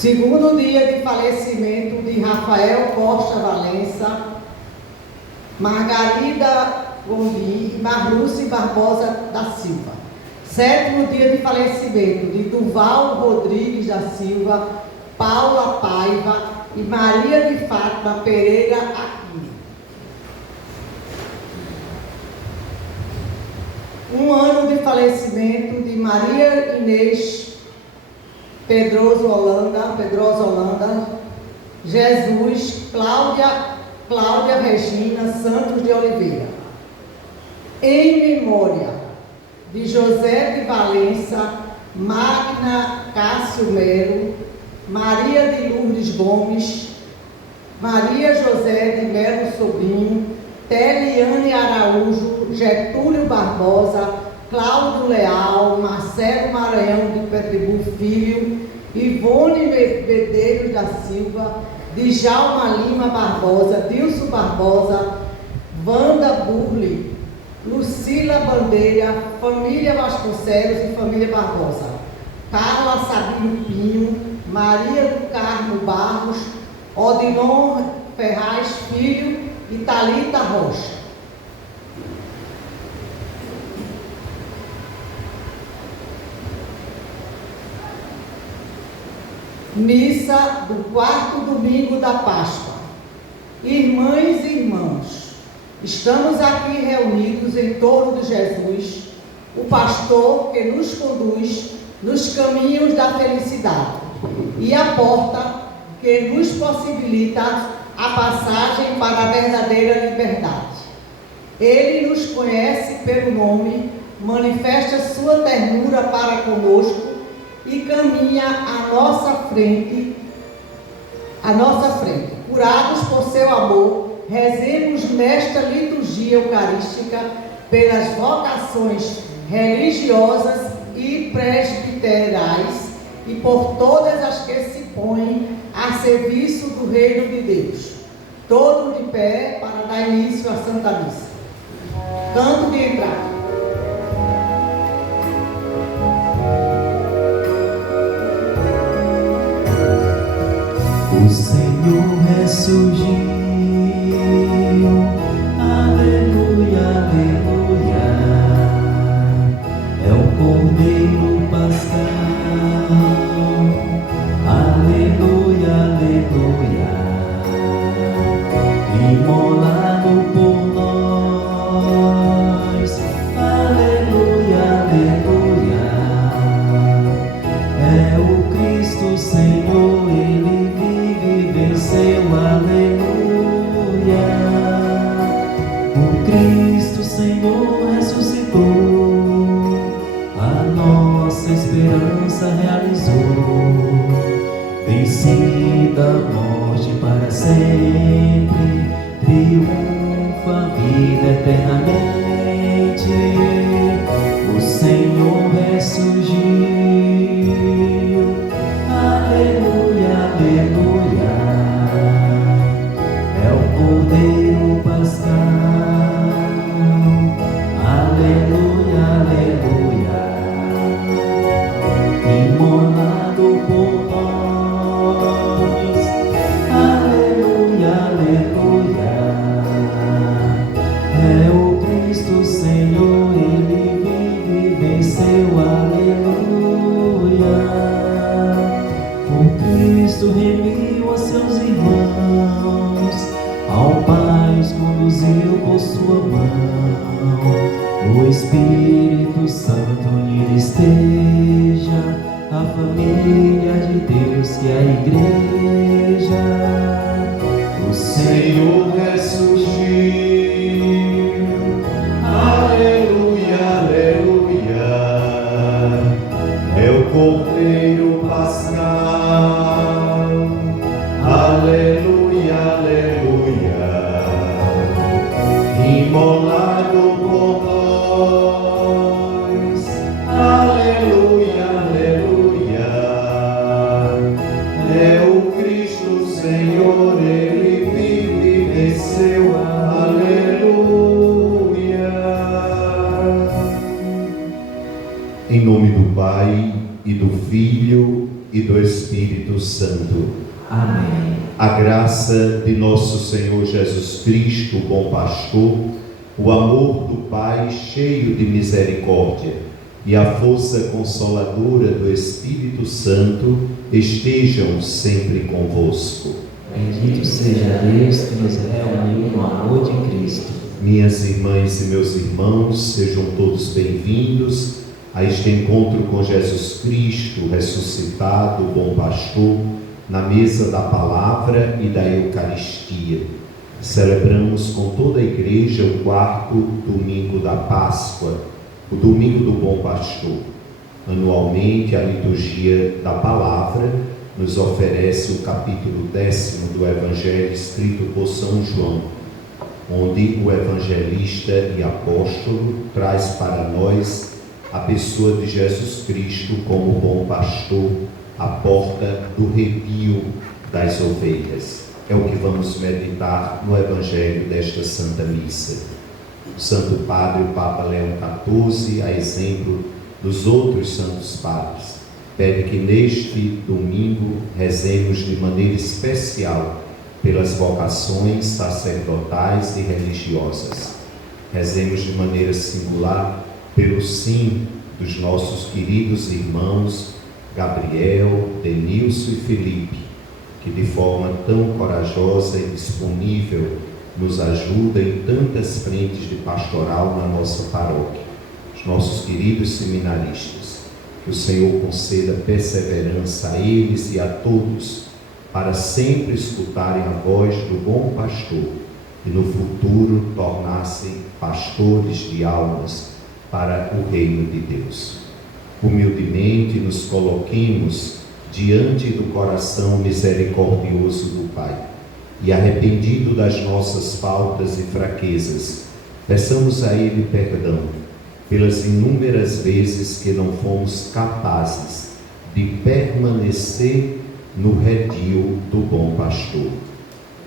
Segundo dia de falecimento de Rafael Costa Valença, Margarida Gondim e Marluce Barbosa da Silva. Sétimo dia de falecimento de Duval Rodrigues da Silva, Paula Paiva e Maria de Fátima Pereira Aquino. Um ano de falecimento de Maria Inês Pedroso Holanda, Jesus, Cláudia Regina Santos de Oliveira. Em memória de José de Valença, Magna Cássio Melo, Maria de Lourdes Gomes, Maria José de Melo Sobrinho, Teliane Araújo, Getúlio Barbosa, Cláudio Leal, Marcelo Maranhão de Petribu Filho, Ivone Medeiros da Silva, Djalma Lima Barbosa, Dilson Barbosa, Wanda Burli, Lucila Bandeira, família Vasconcelos e família Barbosa, Carla Sabino Pinho, Maria do Carmo Barros, Odilon Ferraz Filho e Thalita Rocha. Missa do quarto domingo da Páscoa. Irmãs e irmãos, estamos aqui reunidos em torno de Jesus, o pastor que nos conduz nos caminhos da felicidade e a porta que nos possibilita a passagem para a verdadeira liberdade. Ele nos conhece pelo nome, manifesta sua ternura para conosco e caminha à nossa frente. Curados por seu amor, rezemos nesta liturgia eucarística pelas vocações religiosas e presbiterais e por todas as que se põem a serviço do reino de Deus. Todo de pé para dar início à Santa Missa. Canto de entrada. O Senhor ressurgiu, aleluia, aleluia, é o Cordeiro Pascal, aleluia, aleluia, imolado por nós, aleluia, aleluia, é o Cristo Senhor, Ele venceu, aleluia. O Cristo Senhor ressuscitou, a nossa esperança realizou, vencida a morte para sempre, triunfa a vida eternamente. O Senhor ressurgiu, aleluia, aleluia, é o Cordeiro Pascal, aleluia, aleluia, imolado por nós, aleluia, aleluia, é o Cristo Senhor, Ele vive e venceu, aleluia. O Cristo remiu a seus irmãos, ao Pai os conduziu por sua mão. O Espírito Santo unido esteja, a família de Deus que é a Igreja. O Senhor ressurgiu, aleluia, aleluia, é o Cordeiro Pascal, aleluia, aleluia, imolado por nós, aleluia, aleluia, é o Cristo Senhor, Ele vive e venceu, aleluia. Em nome do Pai, e do Filho, e do Espírito Santo. Amém. A graça de nosso Senhor Jesus Cristo, o bom pastor, o amor do Pai cheio de misericórdia e a força consoladora do Espírito Santo estejam sempre convosco. Bendito seja Deus que nos reuniu no amor de Cristo. Minhas irmãs e meus irmãos, sejam todos bem-vindos a este encontro com Jesus Cristo, ressuscitado, o bom pastor, na mesa da palavra e da Eucaristia. Celebramos com toda a igreja o 4º domingo da Páscoa, o domingo do bom pastor. Anualmente, a liturgia da palavra nos oferece o capítulo 10º do Evangelho escrito por São João, onde o evangelista e apóstolo traz para nós a pessoa de Jesus Cristo como bom pastor, a porta do redil das ovelhas. É o que vamos meditar no Evangelho desta Santa Missa. O Santo Padre, o Papa Leão XIV, a exemplo dos outros santos padres, pede que neste domingo rezemos de maneira especial pelas vocações sacerdotais e religiosas. Rezemos de maneira singular pelo sim dos nossos queridos irmãos Gabriel, Denilson e Felipe, que de forma tão corajosa e disponível nos ajuda em tantas frentes de pastoral na nossa paróquia. Os nossos queridos seminaristas, que o Senhor conceda perseverança a eles e a todos, para sempre escutarem a voz do bom pastor e no futuro tornar-se pastores de almas para o reino de Deus. Humildemente nos coloquemos diante do coração misericordioso do Pai e, arrependido das nossas faltas e fraquezas, peçamos a Ele perdão pelas inúmeras vezes que não fomos capazes de permanecer no redil do bom pastor.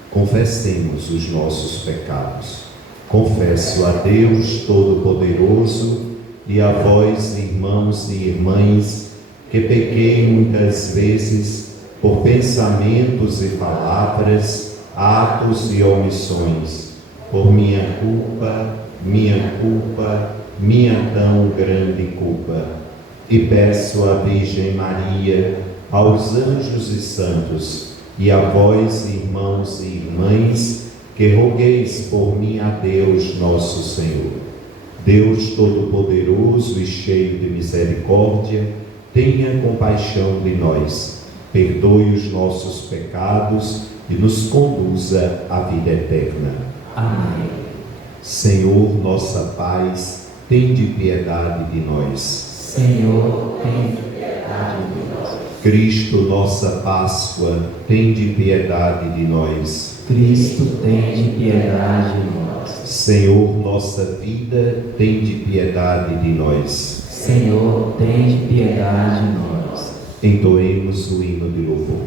Confessemos os nossos pecados. Confesso a Deus Todo-Poderoso e a vós, irmãos e irmãs, que pequei muitas vezes por pensamentos e palavras, atos e omissões, por minha culpa, minha tão grande culpa. E peço à Virgem Maria, aos anjos e santos, e a vós, irmãos e irmãs, que rogueis por mim a Deus nosso Senhor. Deus Todo-Poderoso e cheio de misericórdia, tenha compaixão de nós, perdoe os nossos pecados e nos conduza à vida eterna. Amém. Senhor, nossa paz, tende piedade de nós. Senhor, tem piedade de nós. Cristo, nossa Páscoa, tende piedade de nós. Cristo, tem piedade de nós. Senhor, nossa vida, tende piedade de nós. Senhor, tem piedade de nós. Entoemos o hino de louvor.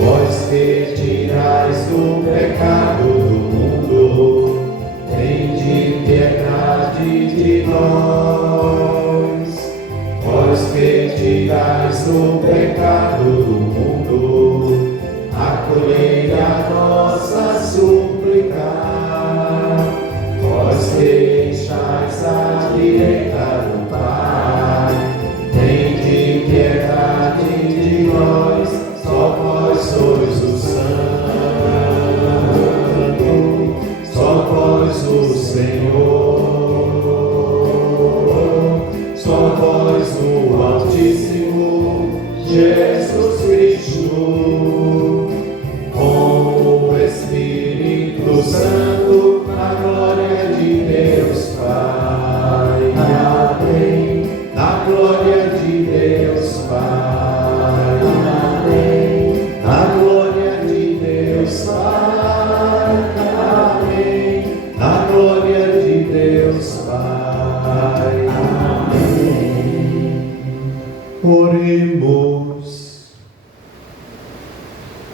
Vós que tirais o pecado do mundo,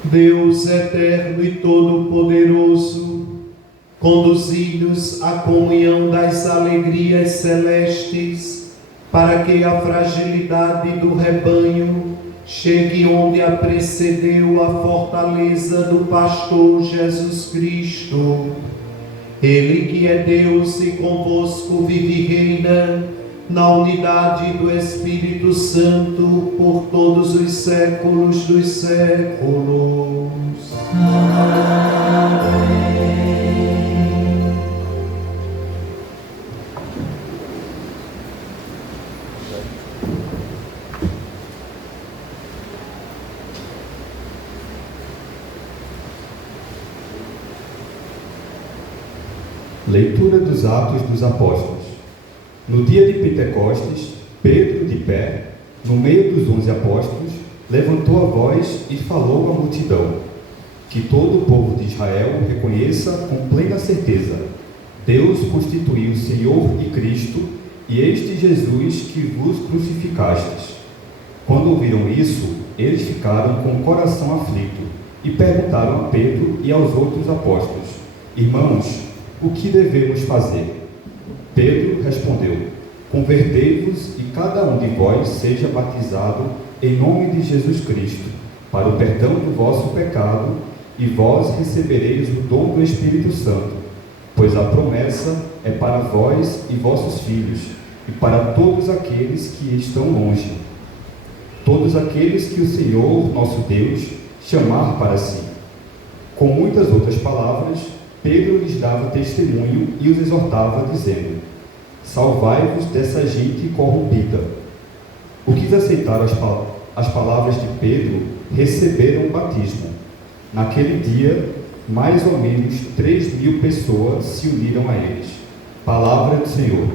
Deus eterno e todo-poderoso, conduzi-nos à comunhão das alegrias celestes, para que a fragilidade do rebanho chegue onde a precedeu a fortaleza do pastor Jesus Cristo. Ele que é Deus e convosco vive e reina, na unidade do Espírito Santo, por todos os séculos dos séculos. Amém. Leitura dos Atos dos Apóstolos. No dia de Pentecostes, Pedro, de pé, no meio dos 11 apóstolos, levantou a voz e falou à multidão: que todo o povo de Israel reconheça com plena certeza: Deus constituiu Senhor e Cristo, e este Jesus que vos crucificastes. Quando ouviram isso, eles ficaram com o coração aflito e perguntaram a Pedro e aos outros apóstolos: Irmãos, o que devemos fazer? Pedro respondeu: convertei-vos e cada um de vós seja batizado em nome de Jesus Cristo, para o perdão do vosso pecado, e vós recebereis o dom do Espírito Santo, pois a promessa é para vós e vossos filhos, e para todos aqueles que estão longe, todos aqueles que o Senhor, nosso Deus, chamar para si. Com muitas outras palavras, Pedro lhes dava testemunho e os exortava, dizendo: salvai-vos dessa gente corrompida. Os que aceitaram as palavras de Pedro receberam o batismo. Naquele dia, mais ou menos 3.000 pessoas se uniram a eles. Palavra do Senhor.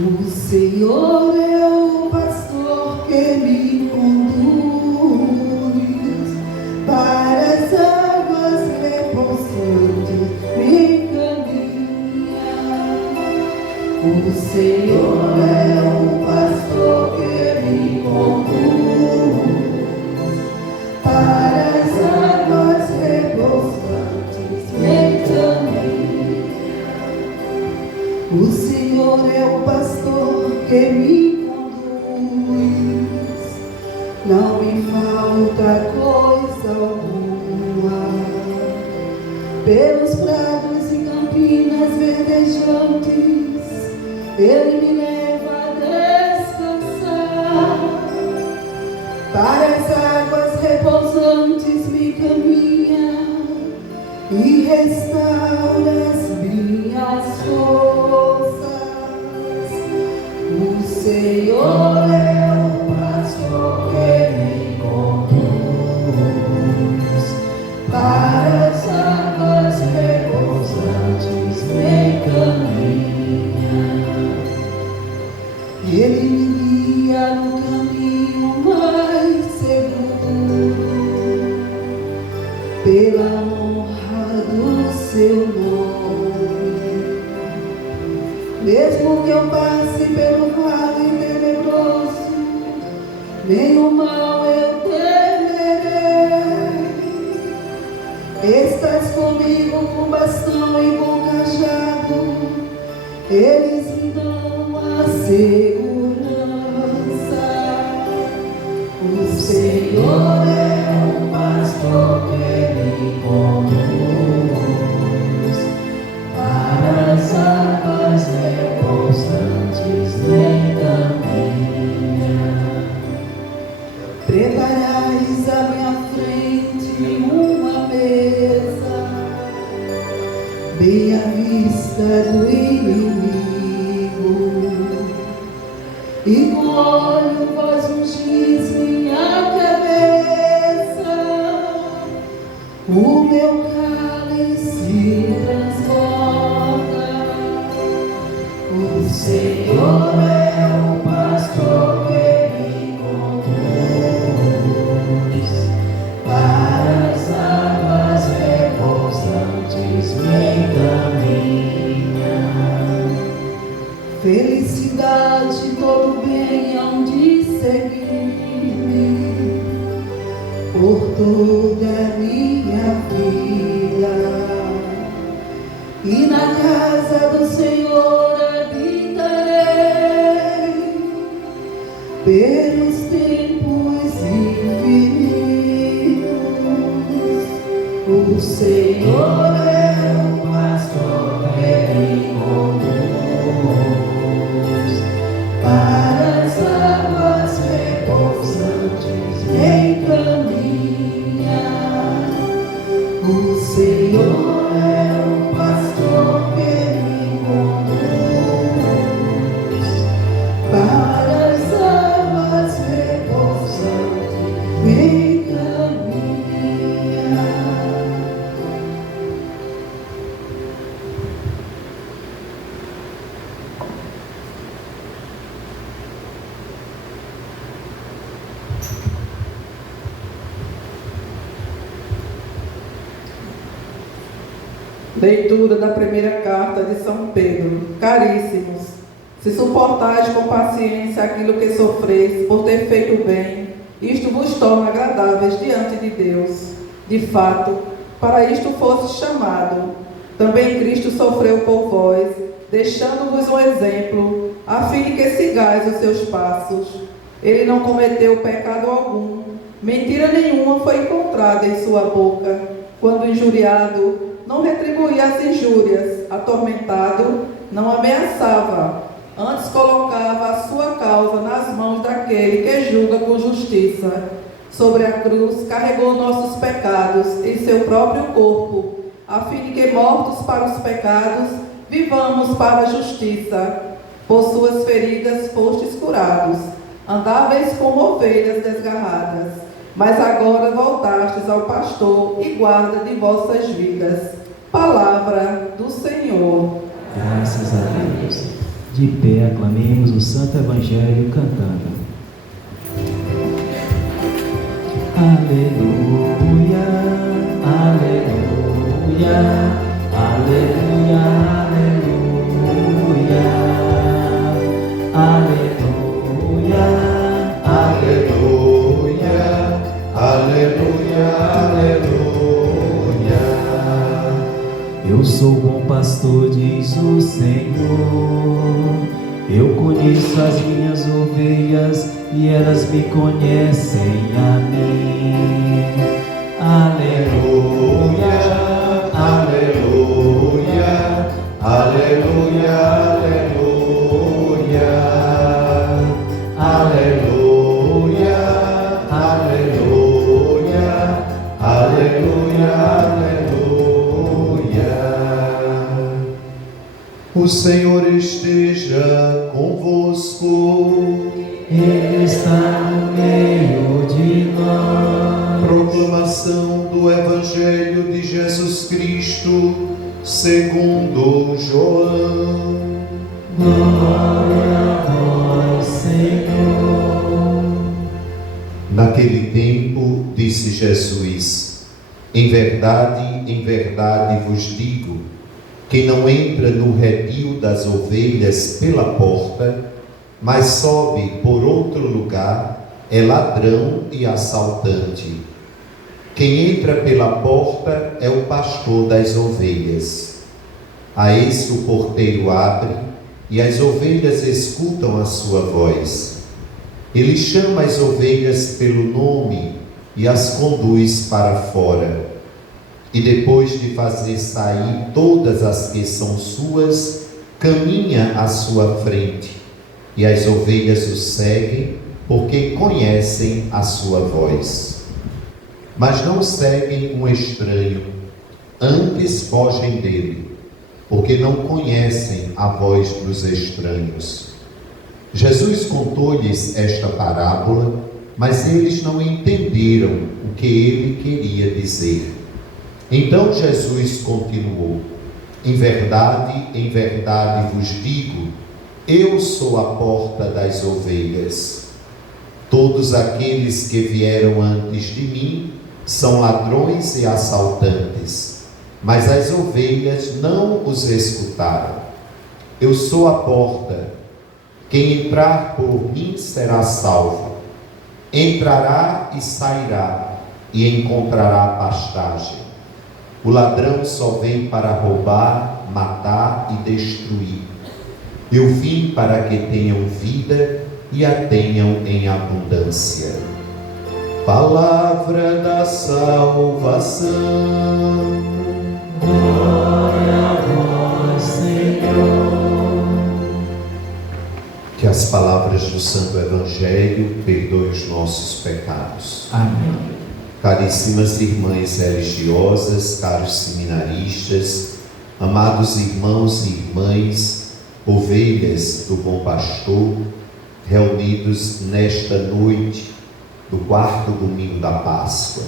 O Senhor é o pastor que me conduz para as águas repousantes, me caminha. O Senhor é o pastor que me conduz para as águas repousantes, me caminha. O Senhor é o pastor que me conduz, não me falta coisa alguma. Pelos prados e campinas verdejantes, Ele me leva a descansar. Para as águas repousantes me caminha e restaura as minhas forças. O Senhor é o pastor que me conduz para as águas repousantes, me caminha. Ele me guia no caminho mais seguro, pela honra do seu nome. Mesmo que eu passe pelo vale tenebroso, nenhum mal eu temerei. Estás comigo com bastão e com cajado, eles me dão a segurança. O Senhor é o pastor que me conduz para as águas repousantes, me caminha. Preparais à minha frente uma mesa, bem à vista do inimigo, e com óleo vós ungis minha cabeça. o meu cálice transborda. O Senhor é o pastor que me conduz, para as águas reposantes me encaminha. Felicidade, todo bem hão de seguir-me por toda a minha vida, e na casa do Senhor habitarei pelos tempos infinitos. O Senhor é o pastor que me conduz, para as águas repousantes me encaminha. O Senhor é o pastor que me conduz, para as águas repousantes me encaminha. Leitura da primeira carta de São Pedro. Caríssimos, se suportais com paciência aquilo que sofreis por ter feito bem, isto vos torna agradáveis diante de Deus. De fato, para isto foste chamado. Também Cristo sofreu por vós, deixando-vos um exemplo, a fim de que sigais os seus passos. Ele não cometeu pecado algum, mentira nenhuma foi encontrada em sua boca. Quando injuriado, não retribuía as injúrias, atormentado, não ameaçava, antes colocava a sua causa nas mãos daquele que julga com justiça. Sobre a cruz carregou nossos pecados em seu próprio corpo, a fim de que, mortos para os pecados, vivamos para a justiça. Por suas feridas fostes curados, andáveis como ovelhas desgarradas, mas agora voltastes ao pastor e guarda de vossas vidas. Palavra do Senhor. Graças a Deus. De pé, aclamemos o Santo Evangelho cantando. Aleluia, aleluia, aleluia, aleluia, aleluia, Aleluia, aleluia, aleluia. Eu sou bom pastor, diz o Senhor. Eu conheço as minhas ovelhas e elas me conhecem a mim. Aleluia, Aleluia, aleluia, aleluia, aleluia, aleluia, aleluia, aleluia. O Senhor esteja convosco. Ele está no meio de nós. Proclamação do Evangelho de Jesus Cristo segundo João. Glória a vós, Senhor. Naquele tempo, disse Jesus: em verdade vos digo, quem não entra no redil das ovelhas pela porta, mas sobe por outro lugar, é ladrão e assaltante. Quem entra pela porta é o pastor das ovelhas. A esse o porteiro abre, e as ovelhas escutam a sua voz. Ele chama as ovelhas pelo nome e as conduz para fora. E depois de fazer sair todas as que são suas, caminha à sua frente. E as ovelhas o seguem, porque conhecem a sua voz. Mas não seguem um estranho, antes fogem dele, porque não conhecem a voz dos estranhos. Jesus contou-lhes esta parábola, mas eles não entenderam o que ele queria dizer. Então Jesus continuou: em verdade vos digo, eu sou a porta das ovelhas. Todos aqueles que vieram antes de mim são ladrões e assaltantes, mas as ovelhas não os escutaram. Eu sou a porta. Quem entrar por mim será salvo. Entrará e sairá e encontrará pastagem. O ladrão só vem para roubar, matar e destruir. Eu vim para que tenham vida e a tenham em abundância. Palavra da salvação. Glória a vós, Senhor. Que as palavras do Santo Evangelho perdoem os nossos pecados. Amém. Caríssimas irmãs religiosas, caros seminaristas, amados irmãos e irmãs, ovelhas do Bom Pastor, reunidos nesta noite do quarto domingo da Páscoa.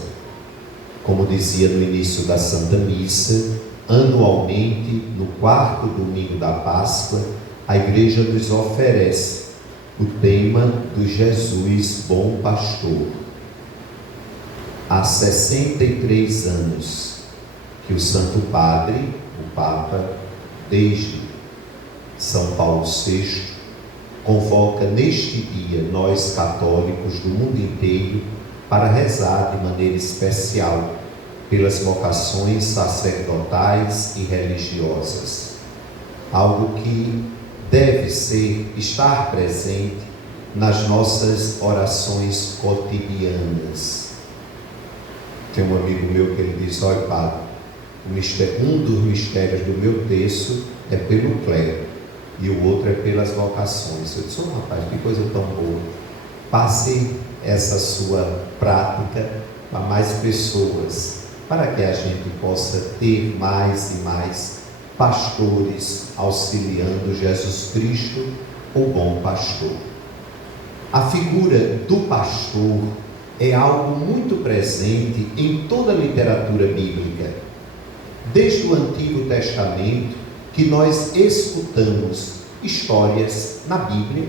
Como dizia no início da Santa Missa, anualmente, no quarto domingo da Páscoa, a Igreja nos oferece o tema do Jesus Bom Pastor. Há 63 anos que o Santo Padre, o Papa, desde São Paulo VI, convoca neste dia nós católicos do mundo inteiro para rezar de maneira especial pelas vocações sacerdotais e religiosas. Algo que deve estar presente nas nossas orações cotidianas. Tem um amigo meu que ele diz: olha, padre, um dos mistérios do meu terço é pelo clero e o outro é pelas vocações. Eu disse: rapaz, que coisa tão boa. Passe essa sua prática a mais pessoas, para que a gente possa ter mais e mais pastores auxiliando Jesus Cristo, o bom pastor. A figura do pastor é algo muito presente em toda a literatura bíblica. Desde o Antigo Testamento, que nós escutamos histórias na Bíblia,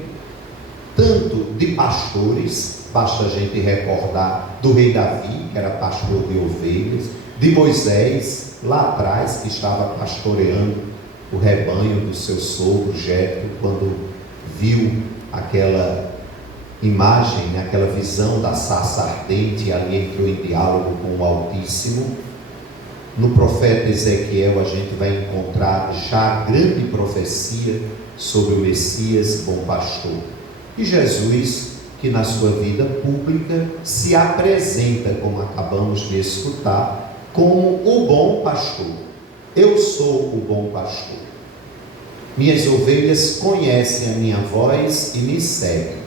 tanto de pastores, basta a gente recordar do rei Davi, que era pastor de ovelhas, de Moisés, lá atrás, que estava pastoreando o rebanho do seu sogro Jetro, quando viu aquela imagem, aquela visão da sarça ardente, e ali entrou em diálogo com o Altíssimo. No profeta Ezequiel a gente vai encontrar já a grande profecia sobre o Messias, bom pastor. E Jesus, que na sua vida pública se apresenta, como acabamos de escutar, como o bom pastor. Eu sou o bom pastor. Minhas ovelhas conhecem a minha voz e me seguem.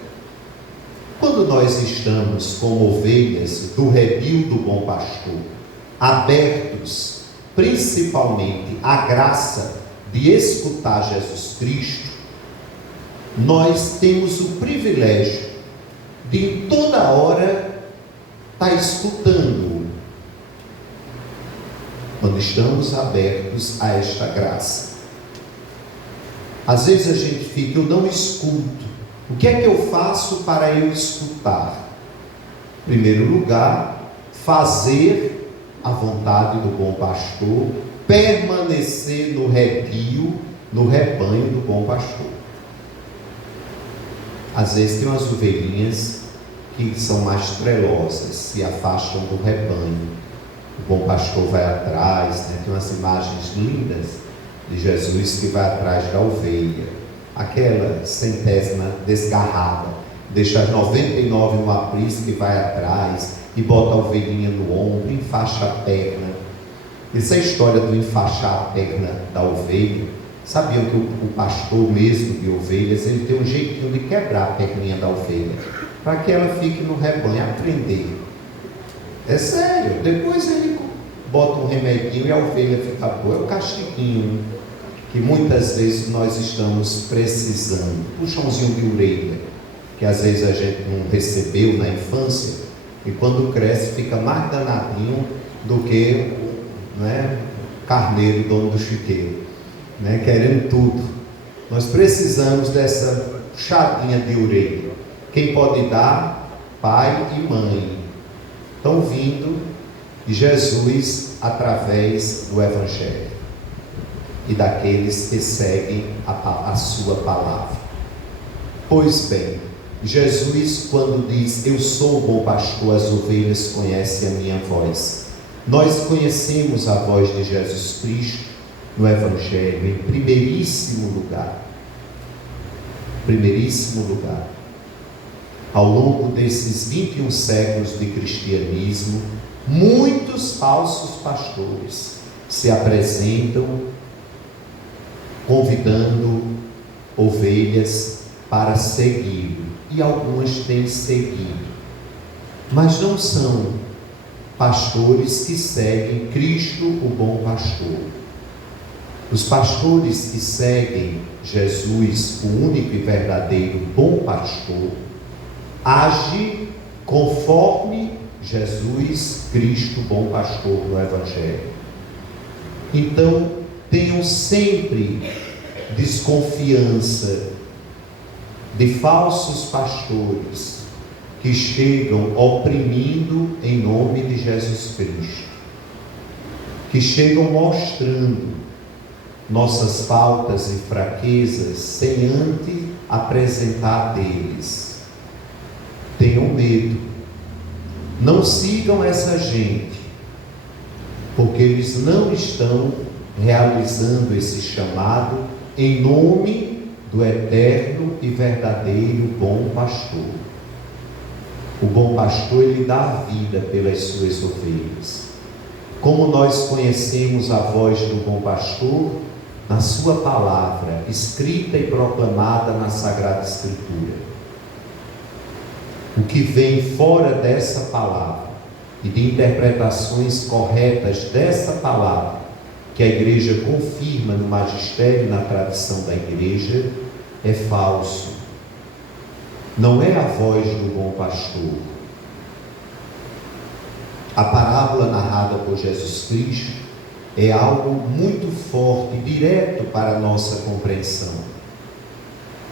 Quando nós estamos como ovelhas do redil do bom pastor, abertos principalmente à graça de escutar Jesus Cristo, nós temos o privilégio de em toda hora estar escutando, quando estamos abertos a esta graça. Às vezes a gente fica: eu não escuto. O que é que eu faço para eu escutar? Em primeiro lugar, fazer a vontade do bom pastor, permanecer no redil, no rebanho do bom pastor. Às vezes tem umas ovelhinhas que são mais trelosas, se afastam do rebanho. O bom pastor vai atrás, né? Tem umas imagens lindas de Jesus que vai atrás da ovelha, aquela centésima desgarrada, deixa as 99 no aprisco e vai atrás, e bota a ovelhinha no ombro, enfaixa a perna. Essa história do enfaixar a perna da ovelha, sabiam que o pastor mesmo de ovelhas, ele tem um jeitinho de quebrar a perninha da ovelha, para que ela fique no rebanho, aprender. É sério. Depois ele bota um remedinho e a ovelha fica boa. É o castiguinho que muitas vezes nós estamos precisando. Puxãozinho de orelha, que às vezes a gente não recebeu na infância, e quando cresce fica mais danadinho do que não é? Carneiro, dono do chiqueiro, né? Querendo tudo. Nós precisamos dessa puxadinha de orelha. Quem pode dar? Pai e mãe. Estão vindo de Jesus através do Evangelho e daqueles que seguem a sua palavra. Pois bem, Jesus, quando diz: eu sou o bom pastor, as ovelhas conhecem a minha voz. Nós conhecemos a voz de Jesus Cristo no Evangelho em primeiríssimo lugar. Primeiríssimo lugar. Ao longo desses 21 séculos de cristianismo, muitos falsos pastores se apresentam convidando ovelhas para segui-lo, e algumas têm seguido, mas não são pastores que seguem Cristo, o bom pastor. Os pastores que seguem Jesus, o único e verdadeiro bom pastor, agem conforme Jesus Cristo, bom pastor, no Evangelho. Então, tenham sempre desconfiança de falsos pastores que chegam oprimindo em nome de Jesus Cristo, que chegam mostrando nossas faltas e fraquezas sem antes apresentar deles. Tenham medo, não sigam essa gente, porque eles não estão realizando esse chamado em nome do eterno e verdadeiro bom pastor. O bom pastor, ele dá a vida pelas suas ovelhas. Como nós conhecemos a voz do bom pastor? Na sua palavra, escrita e proclamada na Sagrada Escritura. O que vem fora dessa palavra e de interpretações corretas dessa palavra, que a igreja confirma no magistério e na tradição da igreja, é falso. Não é a voz do bom pastor. A parábola narrada por Jesus Cristo é algo muito forte, direto para a nossa compreensão.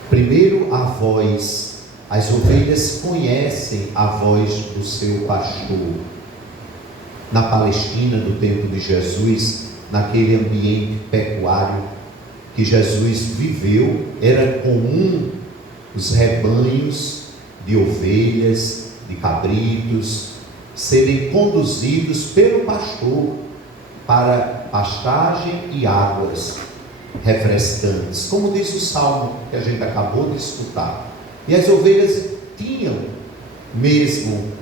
Primeiro, a voz. As ovelhas conhecem a voz do seu pastor. Na Palestina, do tempo de Jesus, naquele ambiente pecuário que Jesus viveu, era comum os rebanhos de ovelhas, de cabritos, serem conduzidos pelo pastor para pastagem e águas refrescantes, como diz o salmo que a gente acabou de escutar. E as ovelhas tinham mesmo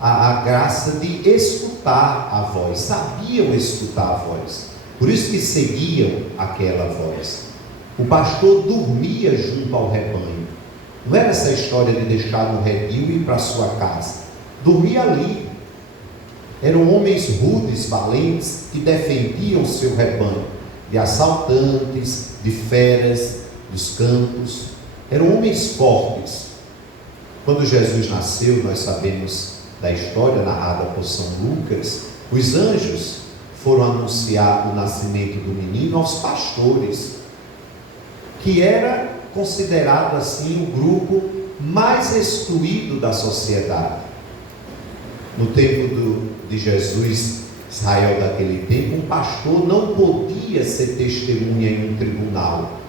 a graça de escutar a voz, sabiam escutar a voz, por isso que seguiam aquela voz. O pastor dormia junto ao rebanho, não era essa história de deixar no redil e ir para a sua casa, dormia ali. Eram homens rudes, valentes, que defendiam o seu rebanho de assaltantes, de feras dos campos. Eram homens fortes. Quando Jesus nasceu, nós sabemos da história narrada por São Lucas, os anjos foram anunciar o nascimento do menino aos pastores, que era considerado assim o grupo mais excluído da sociedade. No tempo de Jesus, Israel daquele tempo, um pastor não podia ser testemunha em um tribunal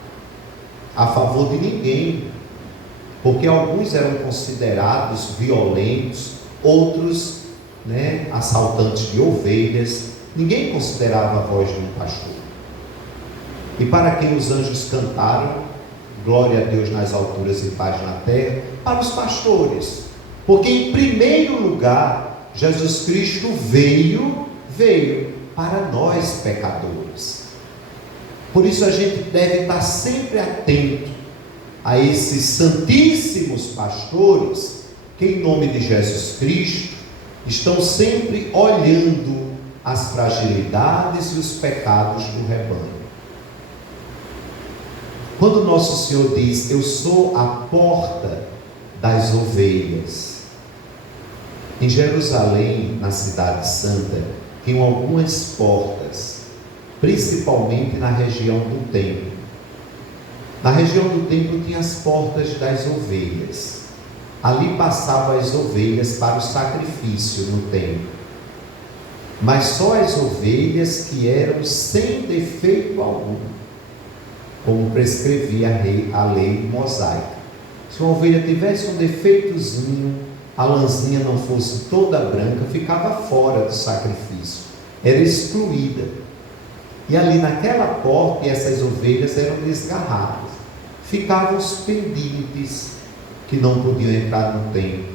a favor de ninguém, porque alguns eram considerados violentos, outros, assaltantes de ovelhas. Ninguém considerava a voz de um pastor. E para quem os anjos cantaram, glória a Deus nas alturas e paz na terra, para os pastores, porque em primeiro lugar Jesus Cristo veio para nós pecadores. Por isso a gente deve estar sempre atento a esses santíssimos pastores que, em nome de Jesus Cristo, estão sempre olhando as fragilidades e os pecados do rebanho. Quando nosso Senhor diz: eu sou a porta das ovelhas, em Jerusalém, na cidade santa, tinham algumas portas, principalmente na região do templo. Na região do templo tinha as portas das ovelhas. Ali passavam as ovelhas para o sacrifício no templo. Mas só as ovelhas que eram sem defeito algum, como prescrevia a lei mosaica. Se uma ovelha tivesse um defeitozinho, a lãzinha não fosse toda branca, ficava fora do sacrifício, era excluída. E ali naquela porta, essas ovelhas eram desgarradas, ficavam os pendentes que não podiam entrar no templo,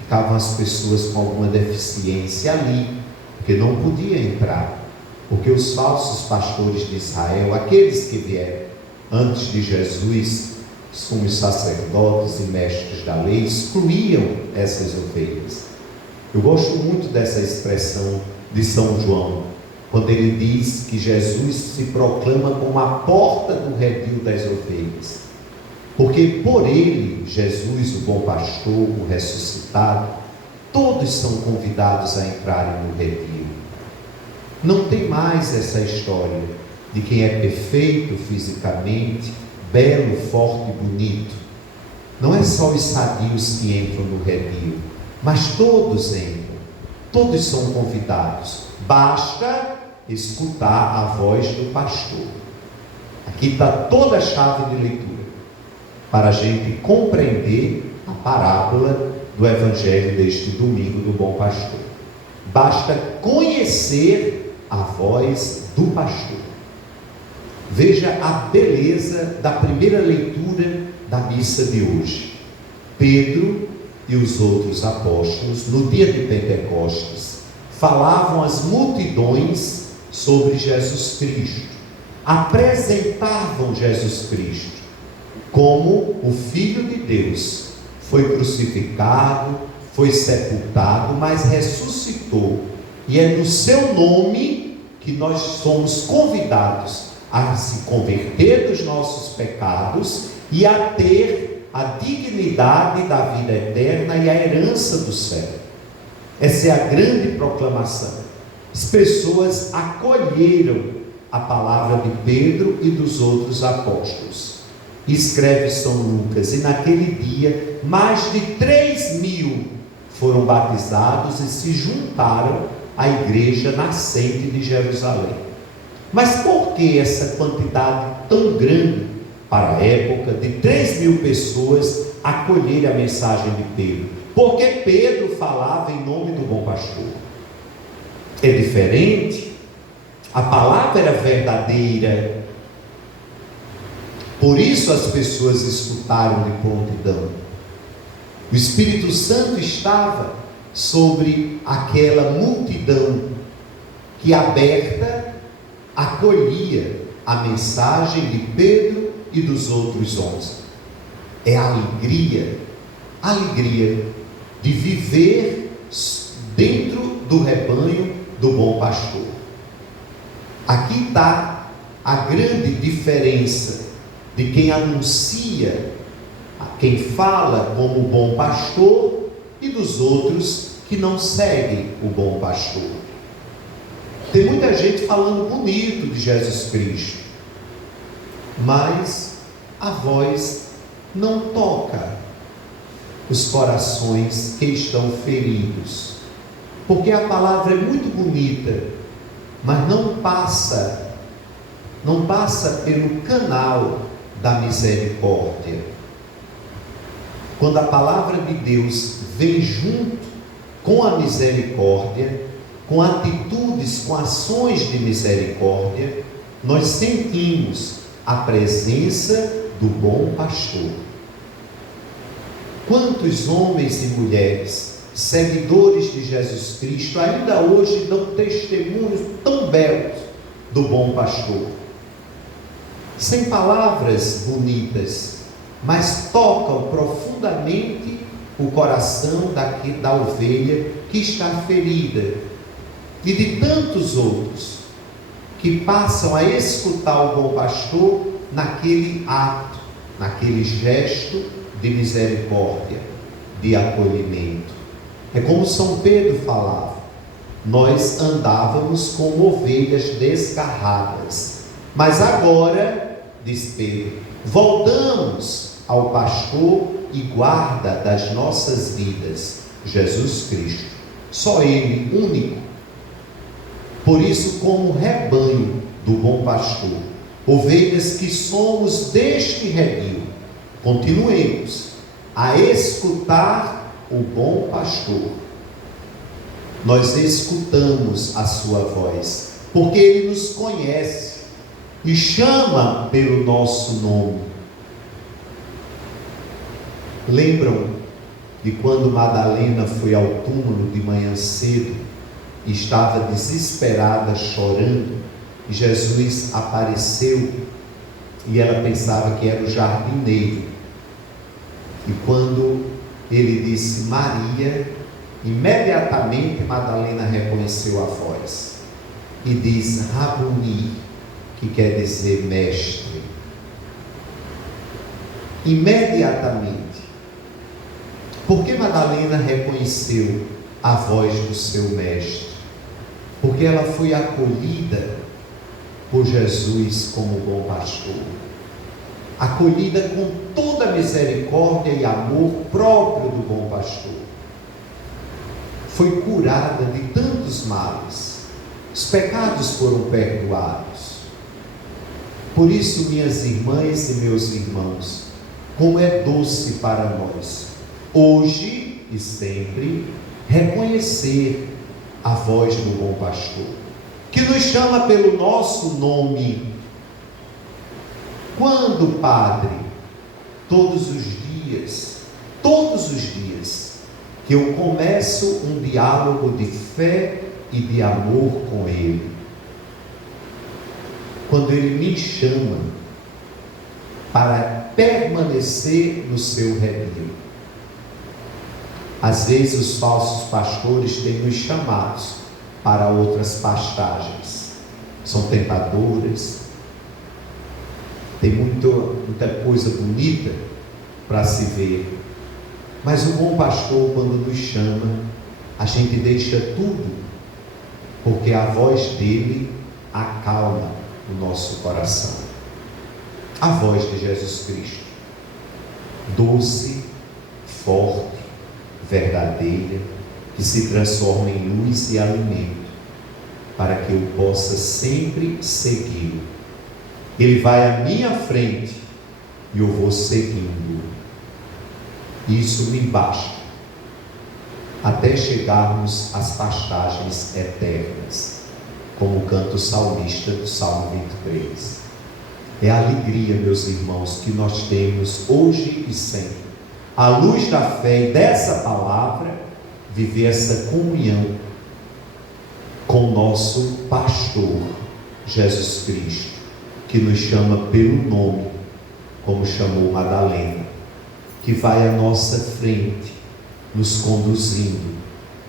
ficavam as pessoas com alguma deficiência ali, porque não podiam entrar, porque os falsos pastores de Israel, aqueles que vieram antes de Jesus, sumos sacerdotes e mestres da lei, excluíam essas ovelhas. Eu gosto muito dessa expressão de São João, quando ele diz que Jesus se proclama como a porta do redil das ovelhas, porque por ele, Jesus, o bom pastor, o ressuscitado, todos são convidados a entrarem no redil. Não tem mais essa história de quem é perfeito fisicamente, belo, forte e bonito. Não é só os sadios que entram no redil, mas todos entram, todos são convidados. Basta escutar a voz do pastor. Aqui está toda a chave de leitura para a gente compreender a parábola do Evangelho deste domingo do Bom Pastor. Basta conhecer a voz do pastor. Veja a beleza da primeira leitura da missa de hoje. Pedro e os outros apóstolos, no dia de Pentecostes, falavam às multidões sobre Jesus Cristo, apresentavam Jesus Cristo como o Filho de Deus. Foi crucificado, foi sepultado, mas ressuscitou, e é no seu nome que nós somos convidados a se converter dos nossos pecados e a ter a dignidade da vida eterna e a herança do céu. Essa é a grande proclamação. As pessoas acolheram a palavra de Pedro e dos outros apóstolos. Escreve São Lucas, e naquele dia mais de 3.000 foram batizados e se juntaram à igreja nascente de Jerusalém. Mas por que essa quantidade tão grande para a época de 3.000 pessoas acolherem a mensagem de Pedro? Porque Pedro falava em nome do bom pastor. É diferente, a palavra era verdadeira, por isso as pessoas escutaram de prontidão. O Espírito Santo estava sobre aquela multidão que aberta acolhia a mensagem de Pedro e dos outros 11. É a alegria de viver dentro do rebanho do bom pastor. Aqui está a grande diferença de quem anuncia, quem fala como o bom pastor, e dos outros que não seguem o bom pastor. Tem muita gente falando bonito de Jesus Cristo, mas a voz não toca os corações que estão feridos, porque a palavra é muito bonita, mas não passa pelo canal da misericórdia. Quando a palavra de Deus vem junto com a misericórdia, com atitudes, com ações de misericórdia, nós sentimos a presença do bom pastor. Quantos homens e mulheres, seguidores de Jesus Cristo, ainda hoje dão testemunhos tão belos do bom pastor, sem palavras bonitas, mas tocam profundamente o coração da ovelha que está ferida, e de tantos outros que passam a escutar o bom pastor naquele ato, naquele gesto de misericórdia, de acolhimento. É como São Pedro falava: nós andávamos como ovelhas desgarradas. Mas agora, diz Pedro, voltamos ao pastor e guarda das nossas vidas, Jesus Cristo. Só Ele, único. Por isso, como rebanho do bom pastor, ovelhas que somos deste redil, continuemos a escutar o bom pastor. Nós escutamos a sua voz, porque Ele nos conhece e chama pelo nosso nome. Lembram de quando Madalena foi ao túmulo de manhã cedo e estava desesperada, chorando, e Jesus apareceu e ela pensava que era o jardineiro. E quando ele disse Maria, imediatamente Madalena reconheceu a voz e diz Rabuni, que quer dizer mestre. Imediatamente. Por que Madalena reconheceu a voz do seu mestre? Porque ela foi acolhida por Jesus como bom pastor, acolhida com toda a misericórdia e amor próprio do bom pastor. Foi curada de tantos males, os pecados foram perdoados. Por isso, minhas irmãs e meus irmãos, como é doce para nós, hoje e sempre, reconhecer a voz do bom pastor, que nos chama pelo nosso nome. Quando, Padre? Todos os dias, que eu começo um diálogo de fé e de amor com Ele. Quando Ele me chama para permanecer no seu redil. Às vezes os falsos pastores têm nos chamados para outras pastagens, são tentadores, tem muita coisa bonita para se ver, mas o bom pastor, quando nos chama, a gente deixa tudo, porque a voz dele acalma o nosso coração. A voz de Jesus Cristo, doce, forte, verdadeira, que se transforma em luz e alimento, para que eu possa sempre segui-lo. Ele vai à minha frente e eu vou seguindo. Isso me basta, até chegarmos às pastagens eternas, como canta o salmista do Salmo 23. É a alegria, meus irmãos, que nós temos hoje e sempre, à luz da fé e dessa palavra, viver essa comunhão com o nosso pastor, Jesus Cristo, que nos chama pelo nome, como chamou Madalena, que vai à nossa frente, nos conduzindo,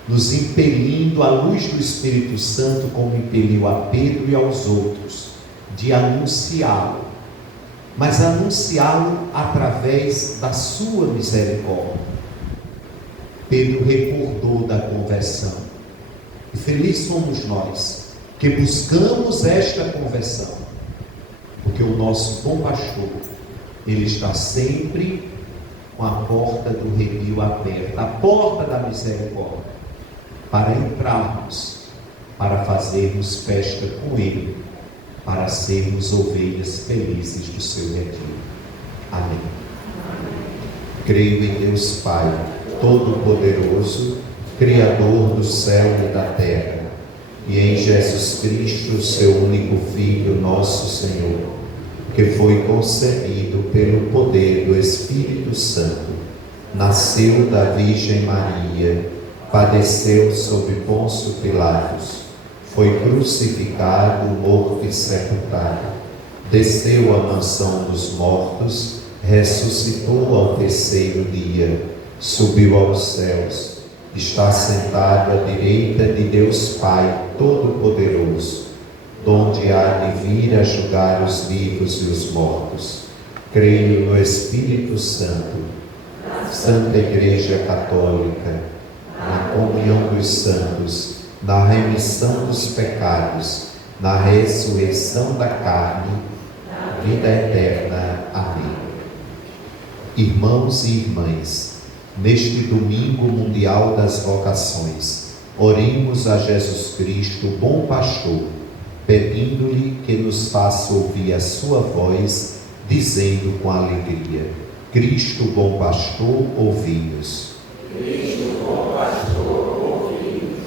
nos impelindo à luz do Espírito Santo, como impeliu a Pedro e aos outros, de anunciá-lo, mas anunciá-lo através da sua misericórdia. Pedro recordou da conversão, e felizes somos nós, que buscamos esta conversão, porque o nosso bom pastor, ele está sempre com a porta do redil aberta, a porta da misericórdia, para entrarmos, para fazermos festa com ele, para sermos ovelhas felizes do seu redil. Amém. Creio em Deus Pai, Todo-Poderoso, Criador do céu e da terra, e em Jesus Cristo, seu único Filho, nosso Senhor, que foi concebido pelo poder do Espírito Santo, nasceu da Virgem Maria, padeceu sob Pôncio Pilatos, foi crucificado, morto e sepultado, desceu à mansão dos mortos, ressuscitou ao terceiro dia, subiu aos céus, está sentado à direita de Deus Pai Todo-Poderoso, donde há de vir a julgar os vivos e os mortos. Creio no Espírito Santo, Santa Igreja Católica, na comunhão dos santos, na remissão dos pecados, na ressurreição da carne, vida eterna. Amém. Irmãos e irmãs, neste domingo mundial das vocações, oremos a Jesus Cristo, bom pastor, pedindo-lhe que nos faça ouvir a sua voz, dizendo com alegria: Cristo, bom pastor, ouvi-nos. Cristo, bom pastor, ouvi-nos.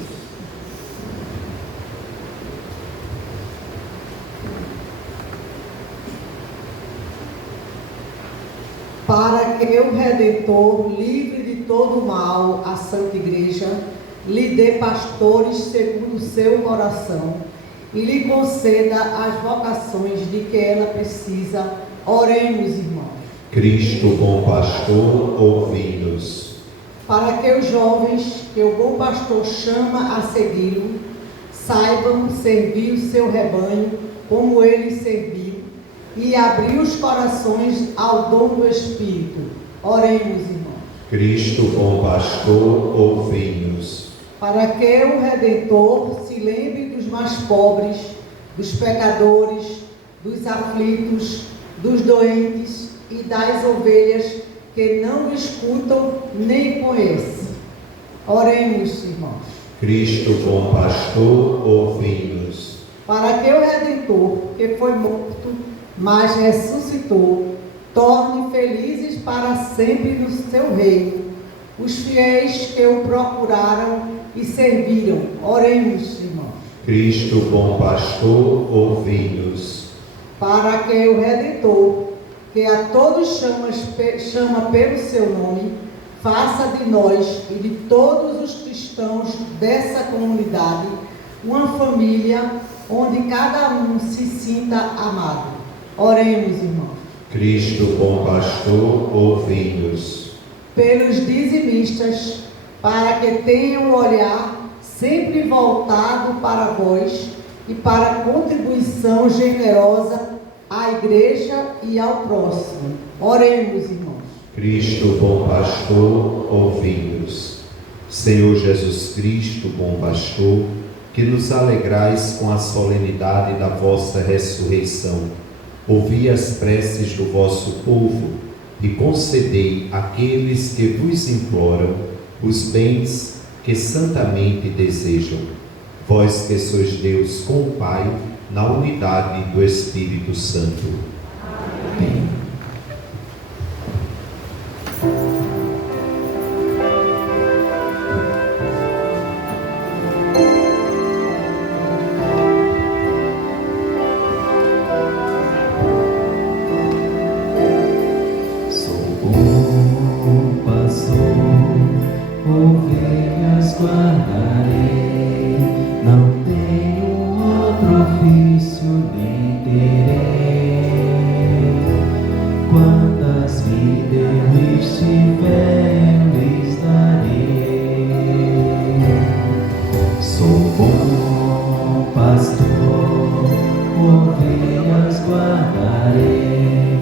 Para que o Redentor, livre de todo mal, a Santa Igreja, lhe dê pastores segundo o seu coração e lhe conceda as vocações de que ela precisa, oremos, irmãos. Cristo, bom pastor, ouvi-nos. Para que os jovens que o bom pastor chama a segui-lo, saibam servir o seu rebanho como ele serviu, e abrir os corações ao dom do Espírito. Oremos, irmãos. Cristo, bom pastor, ouvi-nos. Para que o Redentor se lembre dos mais pobres, dos pecadores, dos aflitos, dos doentes e das ovelhas que não escutam nem conhecem. Oremos, irmãos. Cristo, bom pastor, ouvi-nos. Para que o Redentor, que foi morto, mas ressuscitou, torne felizes para sempre no seu reino os fiéis que o procuraram e serviram. Oremos, irmãos. Cristo, bom pastor, ouvi-nos. Para que o Redentor, que a todos chama pelo seu nome, faça de nós e de todos os cristãos dessa comunidade uma família onde cada um se sinta amado. Oremos, irmãos. Cristo, bom pastor, ouvi-nos. Pelos dizimistas, para que tenham o olhar sempre voltado para vós e para a contribuição generosa à igreja e ao próximo. Oremos, irmãos. Cristo, bom pastor, ouvi-nos. Senhor Jesus Cristo, bom pastor, que nos alegrais com a solenidade da vossa ressurreição, ouvi as preces do vosso povo e concedei àqueles que vos imploram os bens que santamente desejam. Vós que sois Deus com o Pai, na unidade do Espírito Santo. Amém. Guardarei, não tenho outro ofício nem terei. Quantas vidas eu estiver, eu lhes darei. Sou bom pastor, ovelhas guardarei,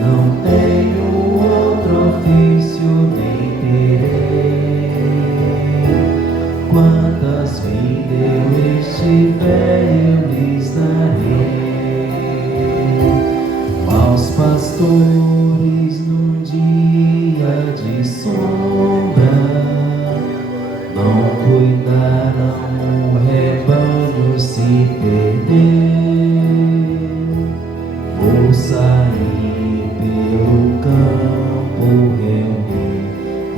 não tenho outro ofício nem terei. Quantas vidas eu estiver, eu lhes darei. Maus pastores num dia de sombra não cuidaram, o rebanho se perdeu. Vou sair pelo campo, reunir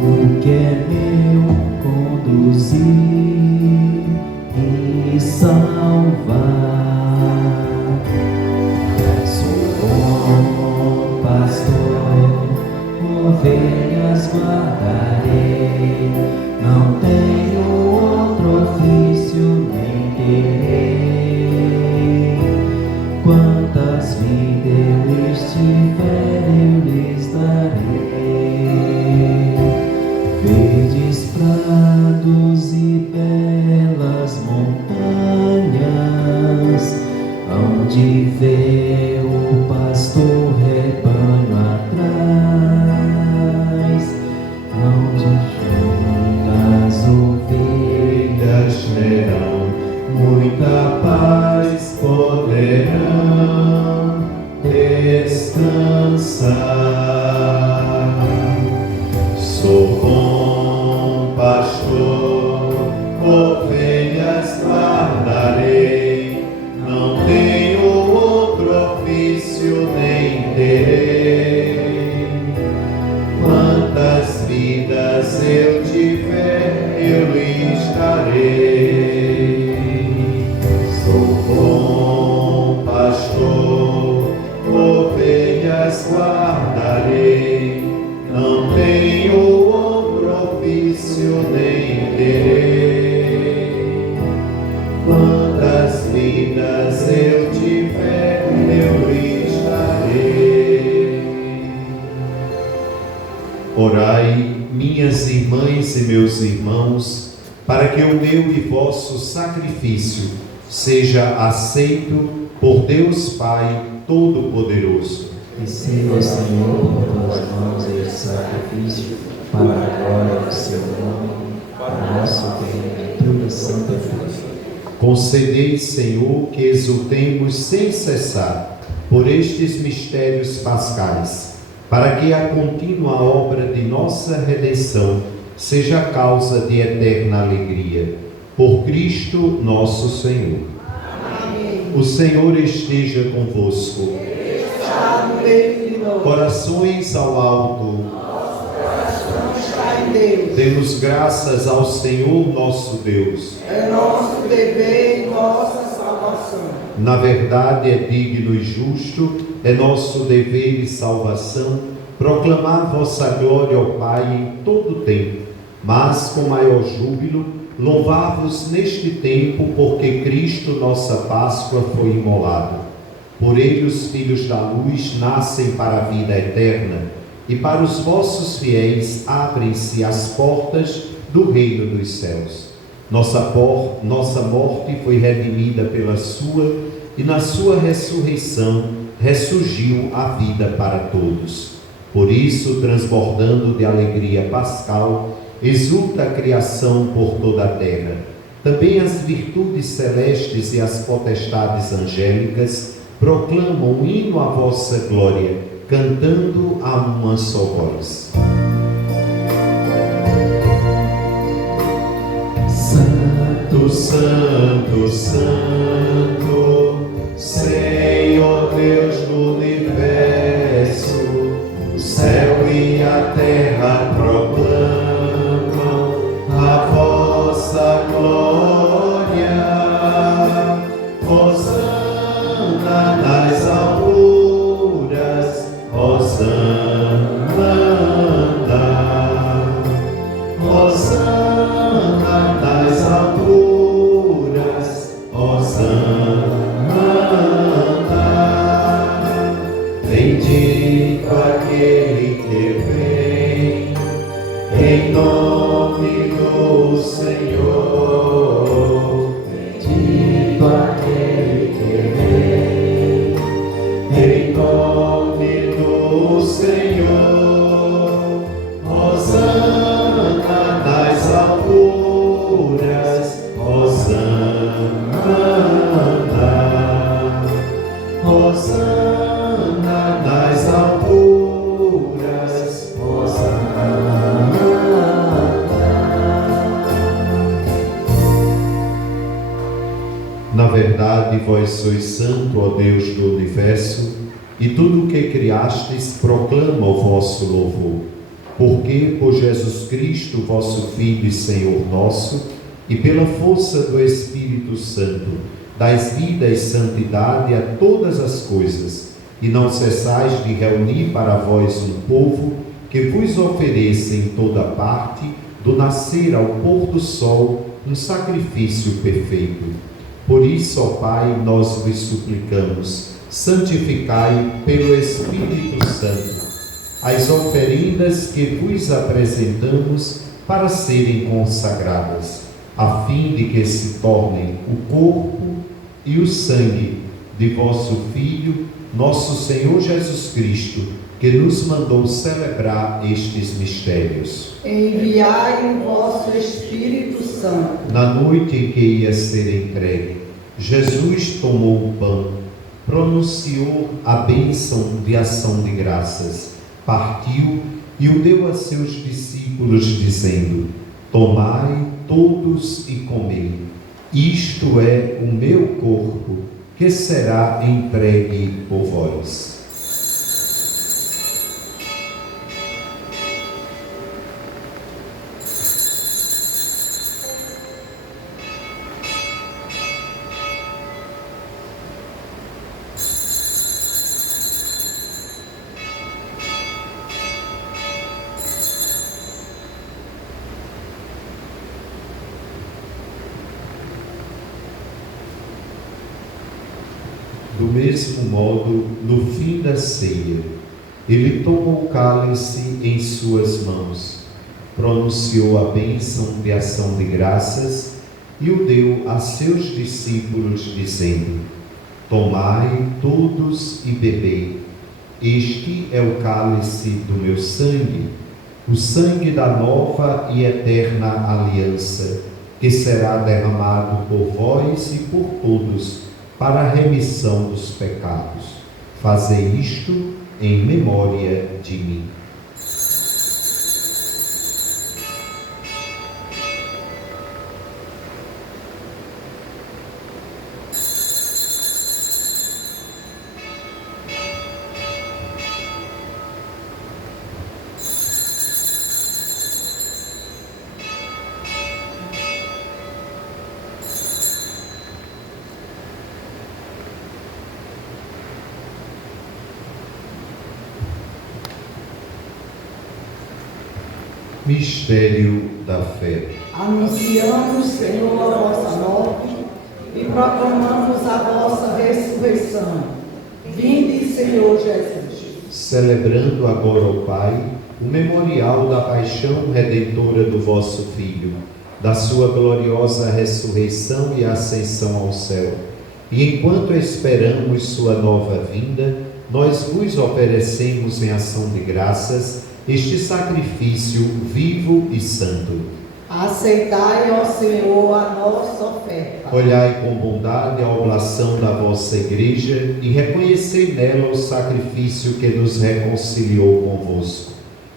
o que é meu, conduzir e salvar. Sou bom pastor, ovelhas guardarei, não tenho outro ofício nem terei. Quantas vidas eu estiver, eu lhes darei. Verdes prados e belas montanhas, onde vê o pastor rebanho atrás, onde juntas ovelhas terão muita paz, poderão descansar. Sou bom pastor, ovelhas guardarei, não tenho outro ofício nem terei. Quantas vidas eu tiver, eu estarei. Sou bom pastor, ovelhas guardarei, não tenho outro ofício nem terei. Quantas vidas eu tiver, eu estarei. Orai, minhas irmãs e meus irmãos, para que o meu e vosso sacrifício seja aceito por Deus Pai Todo-Poderoso. Receba, Senhor, por tuas mãos este sacrifício, para a glória do seu nome, para nosso bem e toda santa força. Concedei, Senhor, que exultemos sem cessar por estes mistérios pascais, para que a contínua obra de nossa redenção seja causa de eterna alegria. Por Cristo nosso Senhor. Amém. O Senhor esteja convosco. Está no meio de nós. Corações ao alto. Nosso coração está em Deus. Demos graças ao Senhor nosso Deus. É nosso dever e nossa salvação. Na verdade, é digno e justo, é nosso dever e salvação, proclamar vossa glória ao Pai em todo o tempo, mas com maior júbilo, louvar-vos neste tempo, porque Cristo, nossa Páscoa, foi imolado. Por ele os filhos da luz nascem para a vida eterna, e para os vossos fiéis abrem-se as portas do reino dos céus. Nossa morte foi redimida pela sua, e na sua ressurreição ressurgiu a vida para todos. Por isso, transbordando de alegria pascal, exulta a criação por toda a terra. Também as virtudes celestes e as potestades angélicas proclamam um hino à vossa glória, cantando a uma só voz. Santo, Santo, Santo, Senhor Deus do universo, o céu e a terra proclamam a vossa glória. Hosana nas alturas, Hosana, Hosana nas alturas, Hosana. Bendito aquele que vem em nome do Senhor. Bendito aquele que vem em nome do Senhor. Hosana nas alturas, Hosana, Hosana nas alturas, Hosana. Na verdade, vós sois santo, ó Deus do universo, e tudo o que criastes proclama o vosso louvor. Porque, por Jesus Cristo, vosso Filho e Senhor nosso, e pela força do Espírito Santo, dais vida e santidade a todas as coisas, e não cessais de reunir para vós um povo que vos ofereça em toda parte, do nascer ao pôr do sol, um sacrifício perfeito. Por isso, ó Pai, nós vos suplicamos, santificai pelo Espírito Santo as oferendas que vos apresentamos para serem consagradas, a fim de que se tornem o corpo e o sangue de vosso Filho, nosso Senhor Jesus Cristo, que nos mandou celebrar estes mistérios. Enviai o vosso Espírito Santo. Na noite em que ia ser entregue, Jesus tomou o pão, pronunciou a bênção de ação de graças, partiu e o deu a seus discípulos, dizendo: tomai todos e comei, isto é o meu corpo, que será entregue por vós. Do mesmo modo, no fim da ceia, ele tomou o cálice em suas mãos, pronunciou a bênção de ação de graças e o deu a seus discípulos, dizendo: tomai todos e bebei, este é o cálice do meu sangue, o sangue da nova e eterna aliança, que será derramado por vós e por todos, para a remissão dos pecados. Fazei isto em memória de mim. Mistério da fé. Anunciamos, Senhor, a vossa morte e proclamamos a vossa ressurreição. Vinde, Senhor Jesus. Celebrando agora, ó Pai, o memorial da paixão redentora do vosso Filho, da sua gloriosa ressurreição e ascensão ao céu, e enquanto esperamos sua nova vinda, nós vos oferecemos em ação de graças este sacrifício vivo e santo. Aceitai, ó Senhor, a nossa oferta. Olhai com bondade a oblação da vossa Igreja e reconhecei nela o sacrifício que nos reconciliou convosco.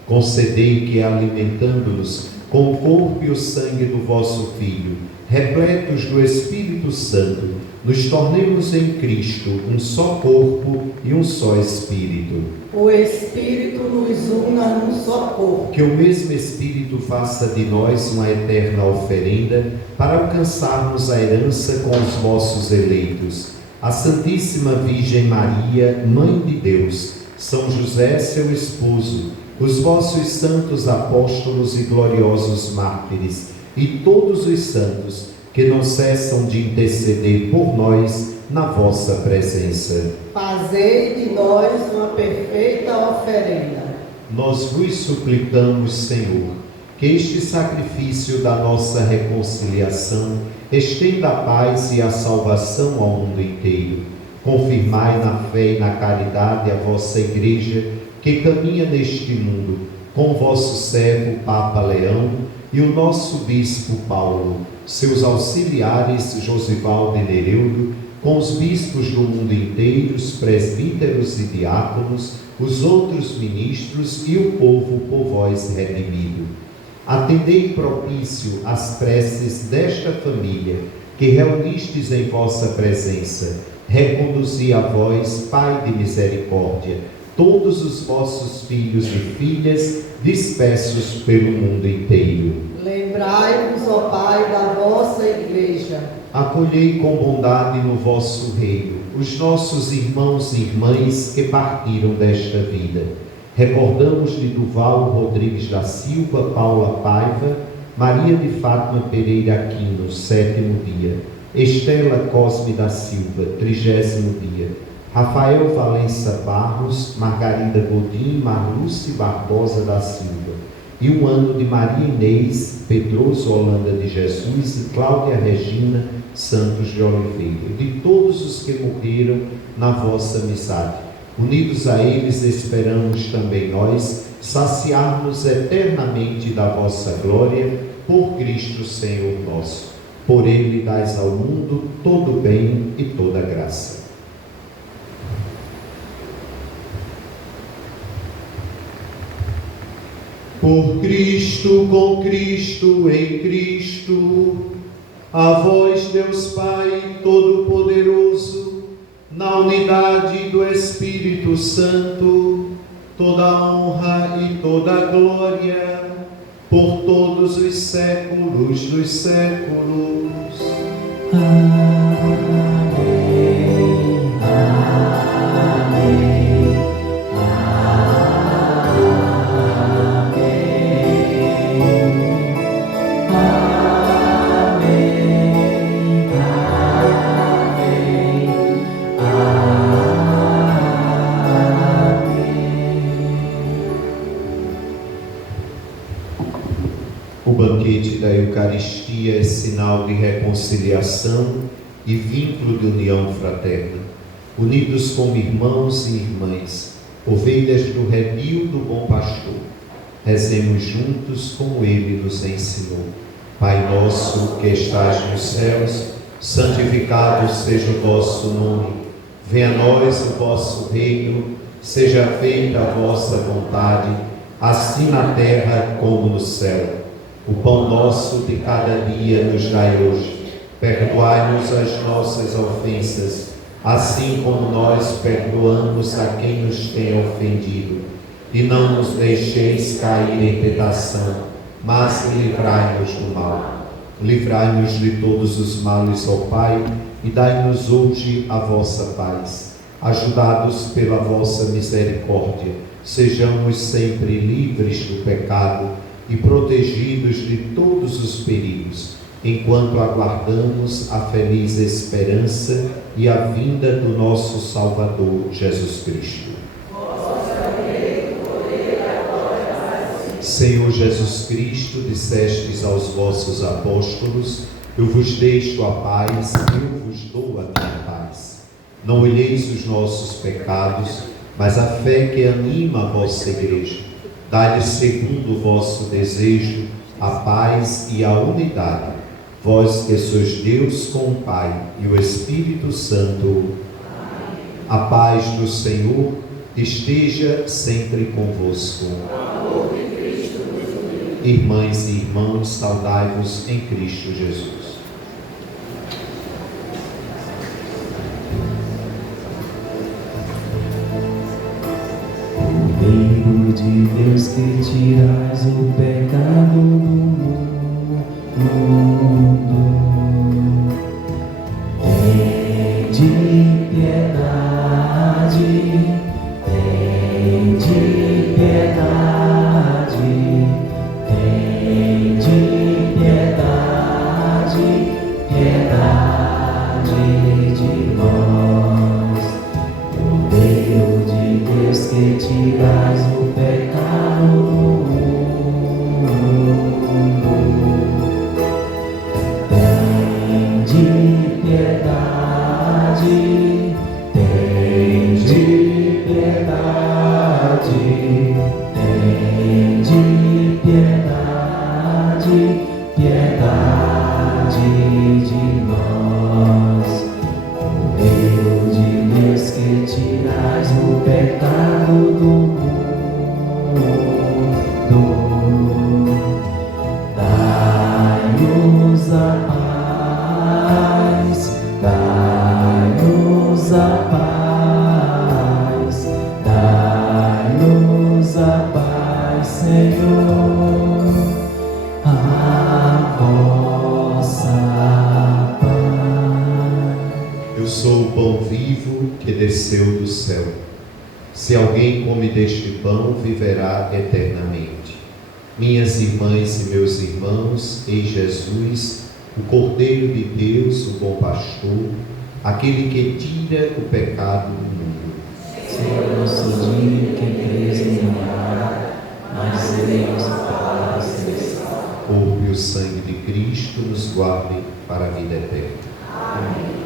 Concedei que, alimentando-nos com o corpo e o sangue do vosso Filho, repletos do Espírito Santo, nos tornemos em Cristo um só corpo e um só Espírito. O Espírito nos una num só corpo. Que o mesmo Espírito faça de nós uma eterna oferenda para alcançarmos a herança com os vossos eleitos. A Santíssima Virgem Maria, Mãe de Deus, São José, seu esposo, os vossos santos apóstolos e gloriosos mártires, e todos os santos que não cessam de interceder por nós na vossa presença. Fazei de nós uma perfeita oferenda. Nós vos suplicamos, Senhor, que este sacrifício da nossa reconciliação estenda a paz e a salvação ao mundo inteiro. Confirmai na fé e na caridade a vossa Igreja, que caminha neste mundo, com vosso servo Papa Leão e o nosso Bispo Paulo, seus auxiliares Josivaldo e Nereudo, com os bispos do mundo inteiro, os presbíteros e diáconos, os outros ministros e o povo por vós redimido. Atendei propício às preces desta família, que reunistes em vossa presença. Reconduzi a vós, Pai de misericórdia, todos os vossos filhos e filhas dispersos pelo mundo inteiro. Lembrai-vos, ó Pai, da vossa Igreja. Acolhei com bondade no vosso reino os nossos irmãos e irmãs que partiram desta vida. Recordamos de Duval Rodrigues da Silva, Paula Paiva, Maria de Fátima Pereira Aquino, 7º dia, Estela Cosme da Silva, 30º dia, Rafael Valença Barros, Margarida Godinho, Marluce Barbosa da Silva, e um ano de Maria Inês Pedroso Holanda de Jesus e Cláudia Regina Santos de Oliveira, de todos os que morreram na vossa amizade. Unidos a eles, esperamos também nós saciar-nos eternamente da vossa glória, por Cristo Senhor nosso. Por ele dais ao mundo todo o bem e toda a graça. Por Cristo, com Cristo, em Cristo, a vós, Deus Pai Todo-Poderoso, na unidade do Espírito Santo, toda a honra e toda a glória, por todos os séculos dos séculos. Amém, amém, O banquete da Eucaristia é sinal de reconciliação e vínculo de união fraterna. Unidos como irmãos e irmãs, ovelhas do redil do bom pastor, rezemos juntos como ele nos ensinou. Pai nosso que estás nos céus, santificado seja o vosso nome. Venha a nós o vosso reino, seja feita a vossa vontade, assim na terra como no céu. O pão nosso de cada dia nos dai hoje. Perdoai-nos as nossas ofensas, assim como nós perdoamos a quem nos tem ofendido. E não nos deixeis cair em tentação, mas livrai-nos do mal. Livrai-nos de todos os males, ó Pai, e dai-nos hoje a vossa paz. Ajudados pela vossa misericórdia, sejamos sempre livres do pecado e protegidos de todos os perigos, enquanto aguardamos a feliz esperança e a vinda do nosso Salvador, Jesus Cristo. Senhor Jesus Cristo, dissestes aos vossos apóstolos: eu vos deixo a paz, eu vos dou a minha paz. Não olheis os nossos pecados, mas a fé que anima a vossa igreja. Dai-lhe, segundo o vosso desejo, a paz e a unidade. Vós que sois Deus com o Pai e o Espírito Santo. Amém. A paz do Senhor esteja sempre convosco. Irmãs e irmãos, saudai-vos em Cristo Jesus. Cordeiro de Deus que tirais o pecado do mundo, tende piedade, tende piedade, tende piedade, piedade de nós. Cordeiro de Deus que tirais o pecado do mundo, tende piedade, tende piedade, tende piedade, piedade de nós. Cordeiro de Deus que tirais o pecado do mundo, dai-nos a paz, dai-nos a paz, dai-nos a paz, Senhor, a vossa paz. Eu sou o pão vivo que desceu do céu. Se alguém come deste pão, viverá eternamente. Minhas irmãs e meus irmãos, eis Jesus, o Cordeiro de Deus, o bom pastor, aquele que tira o pecado do mundo. Senhor, não sou digno que entreis em minha casa, mas seremos a palavra celestial. O corpo e o sangue de Cristo nos guardem para a vida eterna. Amém.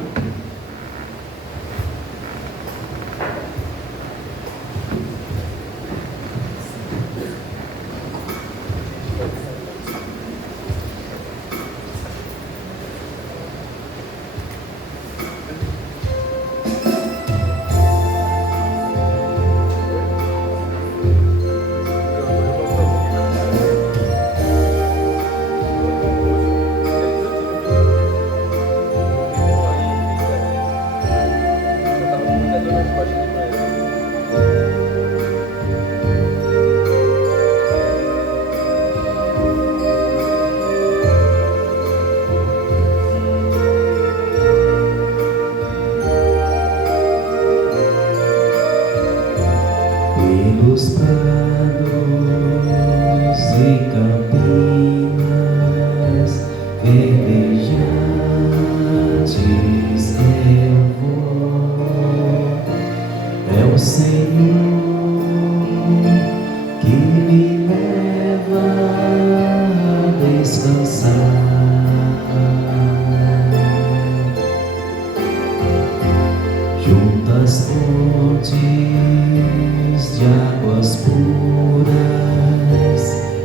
fontes de águas puras,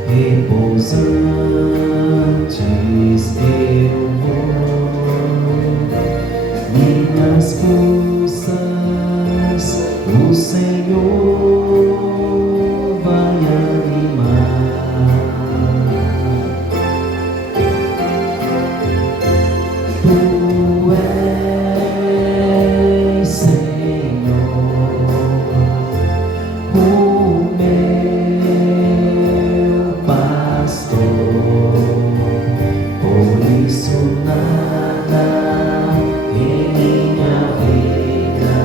repousantes eu vou. Minhas forças o Senhor vai animar. Tu és, Senhor, o meu pastor, por isso nada em minha vida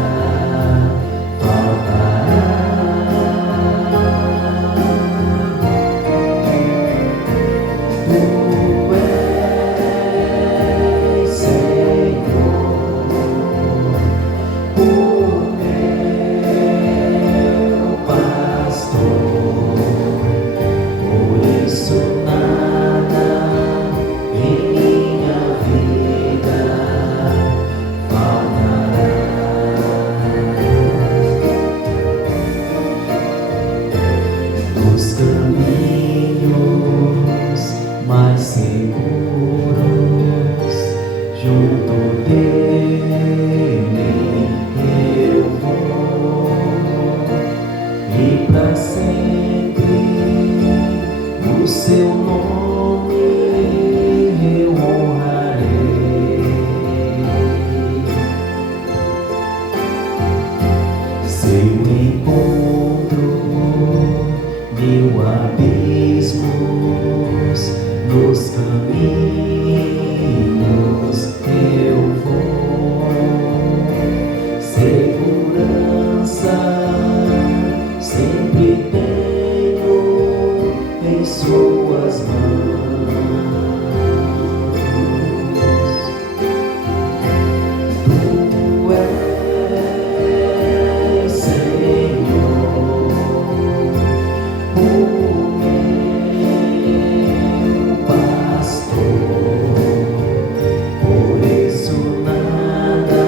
faltará. Tu és, Senhor, o meu pastor, por isso nada em minha vida faltará. Dos caminhos mais seguros, junto dele eu vou, e para sempre o seu nome eu honrarei. Se eu encontro mil abismos nos caminhos eu vou, segurança sempre tenho em suas mãos. Tu és, Senhor, o meu pastor, por isso nada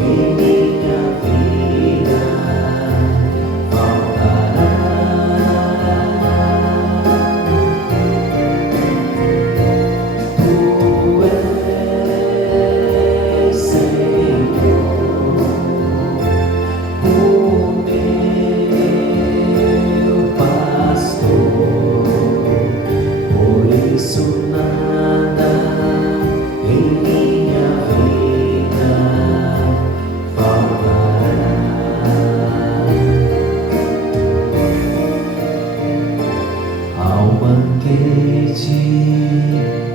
em minha vida faltará. Tu és, Senhor, o meu pastor, por isso nada em minha vida faltará. Ao banquete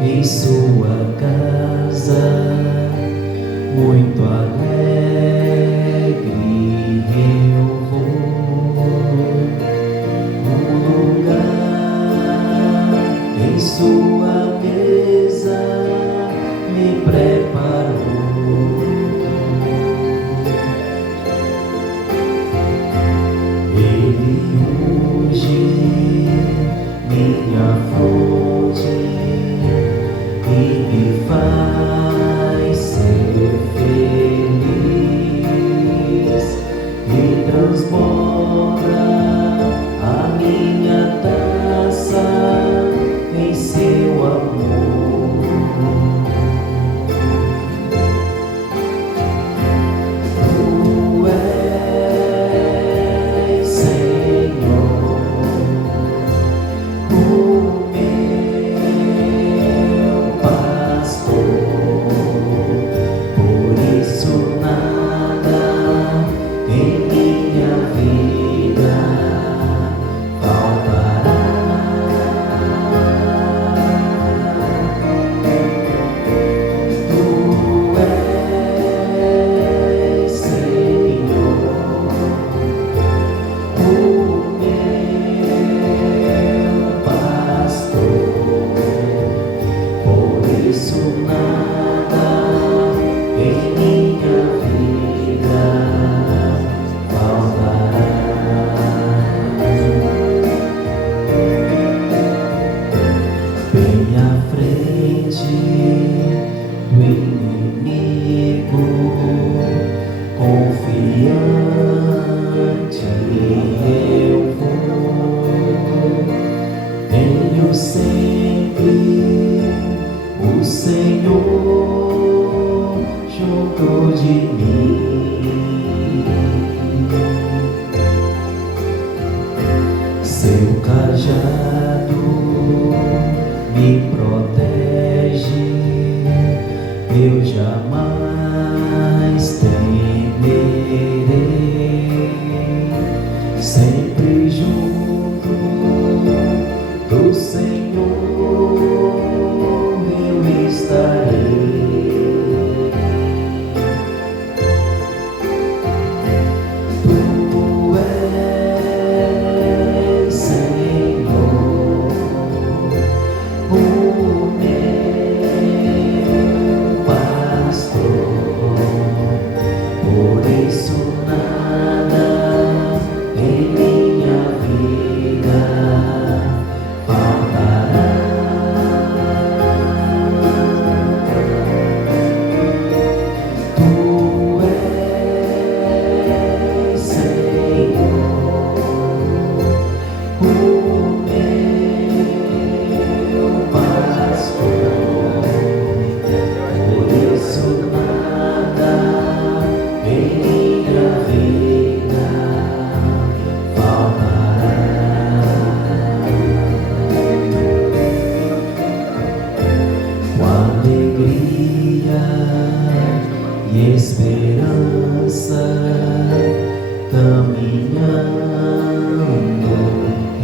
em sua casa, muito alegre eu vou. Um lugar em sua mesa me preparou. Ele unge minha fonte e me faz ser feliz. de mim. Seu cajado me protege, eu jamais temerei. Sempre junto do Senhor eu estarei. Tu és, Senhor, o meu pastor, por isso nada em minha vida faltará. Tu és, Senhor, o meu pastor, por isso nada em minha vida faltará. Com alegria e esperança, caminhando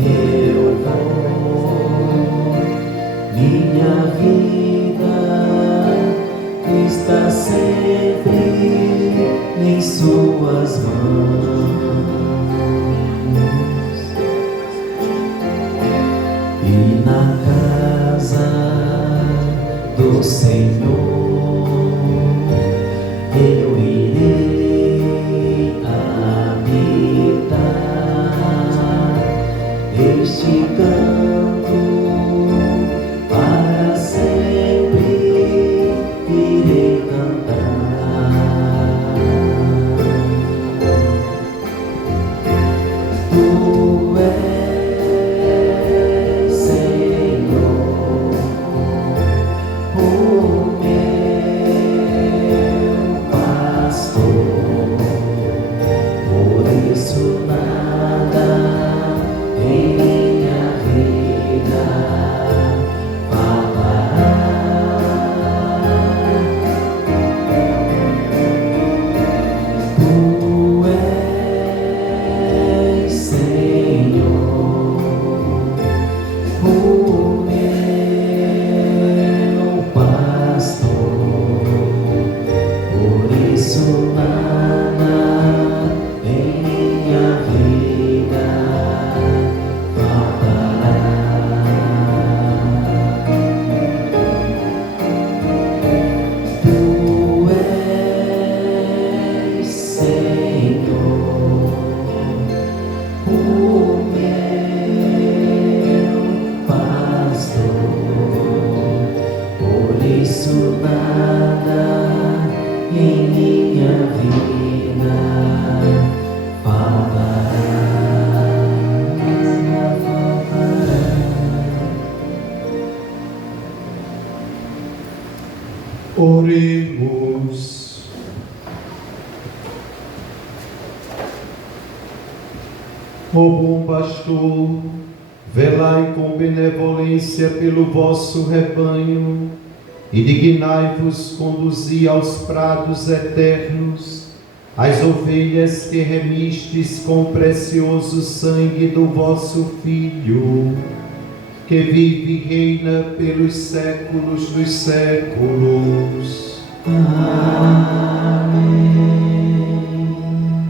eu vou. Minha vida está sempre em suas mãos, e na casa do Senhor eu irei habitar. Este canto para sempre irei cantar. Tu és, Senhor, o meu pastor, por isso nada em minha vida faltará. Tu és, Senhor, o meu pastor, por isso nada em minha vida faltará. Tu és, Senhor, o meu pastor, por isso nada em minha vida faltará. Oremos. Ó bom pastor, velai com benevolência pelo vosso rebanho e dignai-vos conduzir aos prados eternos as ovelhas que remistes com o precioso sangue do vosso Filho, que vive e reina pelos séculos dos séculos. Amém.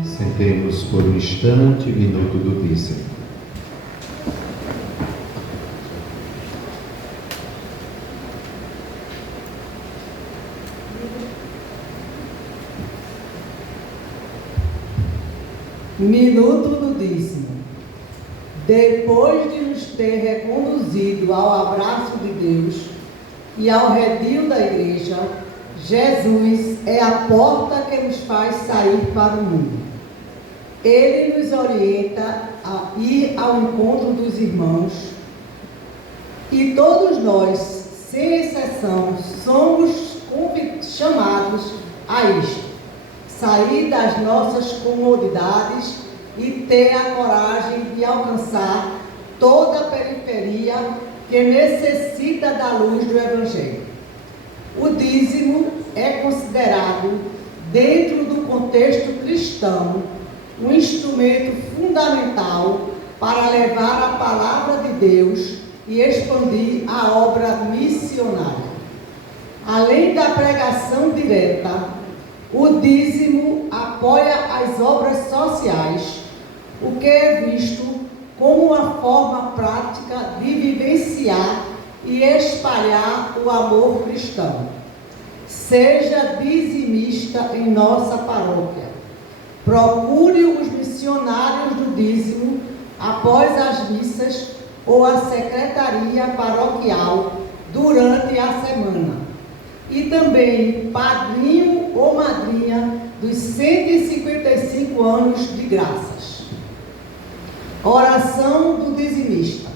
Sentemos por um instante, minuto do dízimo. Minuto do dízimo. Depois de nos ter reconduzido ao abraço de Deus e ao redil da igreja, Jesus é a porta que nos faz sair para o mundo. Ele nos orienta a ir ao encontro dos irmãos e todos nós, sem exceção, somos chamados a isto. sair das nossas comodidades e ter a coragem de alcançar toda a periferia que necessita da luz do Evangelho. O dízimo é considerado, dentro do contexto cristão, um instrumento fundamental para levar a palavra de Deus e expandir a obra missionária. Além da pregação direta, o dízimo apoia as obras sociais, o que é visto como uma forma prática de vivenciar e espalhar o amor cristão. Seja dizimista em nossa paróquia. Procure os missionários do dízimo após as missas ou a secretaria paroquial durante a semana. E também padrinho ou madrinha dos 155 anos de graças. Oração do dizimista.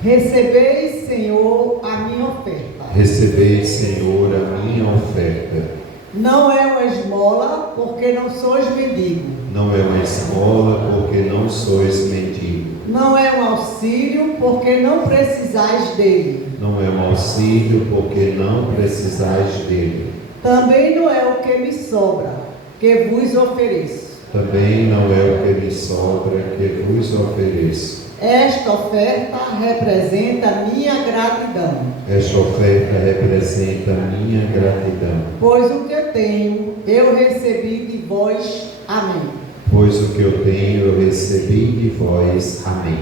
Recebei, Senhor, a minha oferta. Recebei, Senhor, a minha oferta. Não é uma esmola, porque não sois mendigo. Não é uma esmola, porque não sois mendigo. Não é um auxílio, porque não precisais dele. Não é um auxílio, porque não precisais dele. Também não é o que me sobra, que vos ofereço. Também não é o que me sobra, que vos ofereço. Esta oferta representa minha gratidão. Esta oferta representa minha gratidão. Pois o que eu tenho, eu recebi de vós. Amém. Pois o que eu tenho, eu recebi de vós. Amém.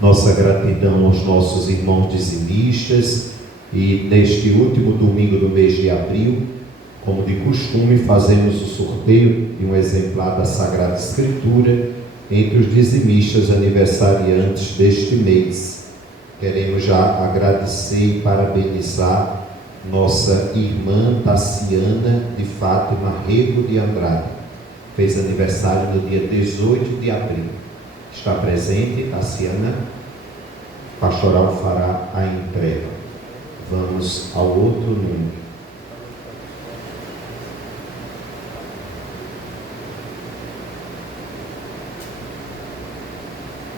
Nossa gratidão aos nossos irmãos dizimistas. E neste último domingo do mês de abril, como de costume, fazemos o sorteio de um exemplar da Sagrada Escritura entre os dizimistas aniversariantes deste mês. Queremos já agradecer e parabenizar nossa irmã Tassiana de Fátima Rego de Andrade. Fez aniversário no dia 18 de abril. Está presente, Tassiana? O pastoral fará a entrega. Vamos ao outro número.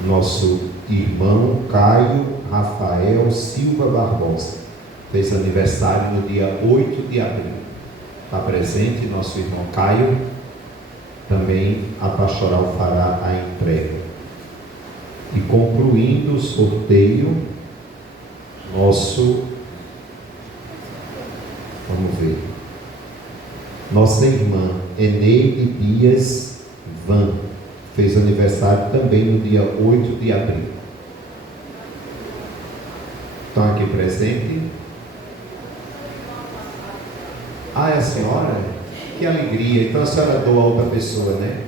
Nosso irmão Caio Rafael Silva Barbosa fez aniversário no dia 8 de abril. Está presente nosso irmão Caio. Também a pastoral fará a entrega. E concluindo o sorteio, vamos ver, nossa irmã Eneide Dias Van fez aniversário também no dia 8 de abril. Estão aqui presentes? Ah, é a senhora? Que alegria! Então a senhora doa a outra pessoa, né?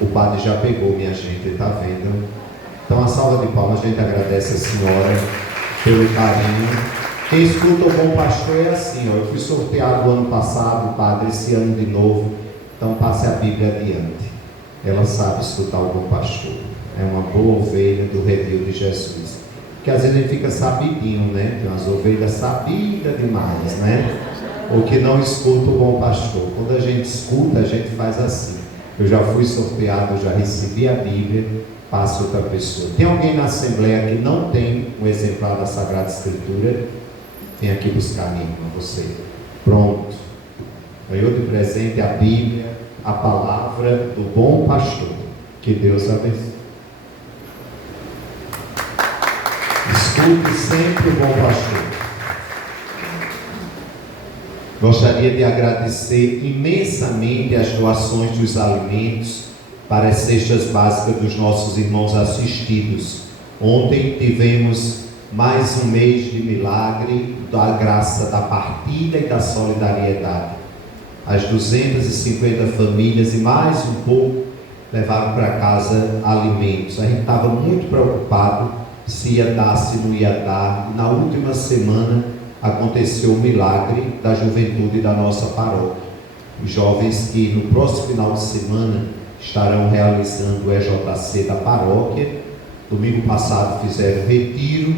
O padre já pegou, minha gente, está vendo? Então a salva de palmas, a gente agradece a senhora pelo carinho. Quem escuta o Bom Pastor é assim, ó. Eu fui sorteado ano passado, padre, esse ano de novo. Então passe a Bíblia adiante. Ela sabe escutar o Bom Pastor. É uma boa ovelha do redil de Jesus. Porque às vezes a gente fica sabidinho, né? Tem umas ovelhas sabidas demais, né? Ou que não escuta o Bom Pastor. Quando a gente escuta, a gente faz assim. Eu já fui sorteado, eu já recebi a Bíblia, passa outra pessoa. Tem alguém na Assembleia que não tem um exemplar da Sagrada Escritura? Vem aqui buscar, minha irmã, você. Pronto. Ganhou de presente a Bíblia, a palavra do Bom Pastor. Que Deus abençoe. Escute sempre o Bom Pastor. Gostaria de agradecer imensamente as doações dos alimentos para as cestas básicas dos nossos irmãos assistidos. Ontem tivemos mais um mês de milagre, da graça da partilha e da solidariedade. As 250 famílias e mais um pouco levaram para casa alimentos. A gente estava muito preocupado se ia dar, se não ia dar. E na última semana aconteceu o milagre da juventude da nossa paróquia. Os jovens que no próximo final de semana estarão realizando o EJC da paróquia. Domingo passado fizeram retiro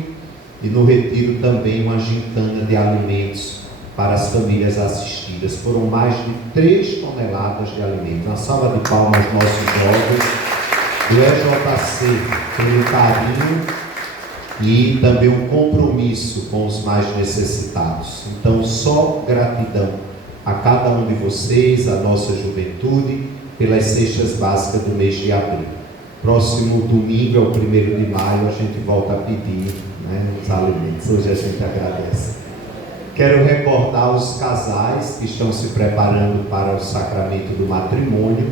e no retiro também uma gincana de alimentos para as famílias assistidas. Foram mais de 3 toneladas de alimento. Uma salva de palmas aos nossos jovens do EJC pelo carinho e também um compromisso com os mais necessitados. Então, só gratidão a cada um de vocês, a nossa juventude, pelas cestas básicas do mês de abril. Próximo domingo, é o 1º de maio, a gente volta a pedir, os alimentos. Hoje a gente agradece. Quero recordar os casais que estão se preparando para o sacramento do matrimônio.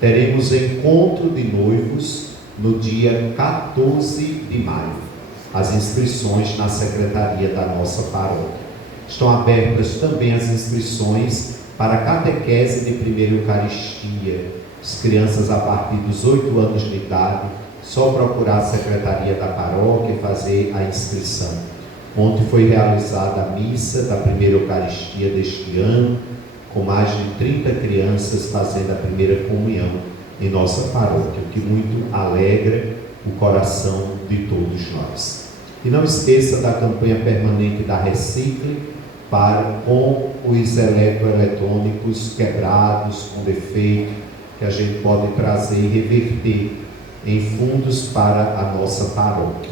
Teremos encontro de noivos no dia 14 de maio. As inscrições na secretaria da nossa paróquia. Estão abertas também as inscrições para a catequese de primeira Eucaristia. As crianças a partir dos 8 anos de idade, só procurar a secretaria da paróquia e fazer a inscrição. Ontem foi realizada a missa da primeira Eucaristia deste ano, com mais de 30 crianças fazendo a primeira comunhão em nossa paróquia, o que muito alegra o coração de todos nós. E não esqueça da campanha permanente da Recicle, com os eletroeletrônicos quebrados, com defeito, que a gente pode trazer e reverter em fundos para a nossa paróquia.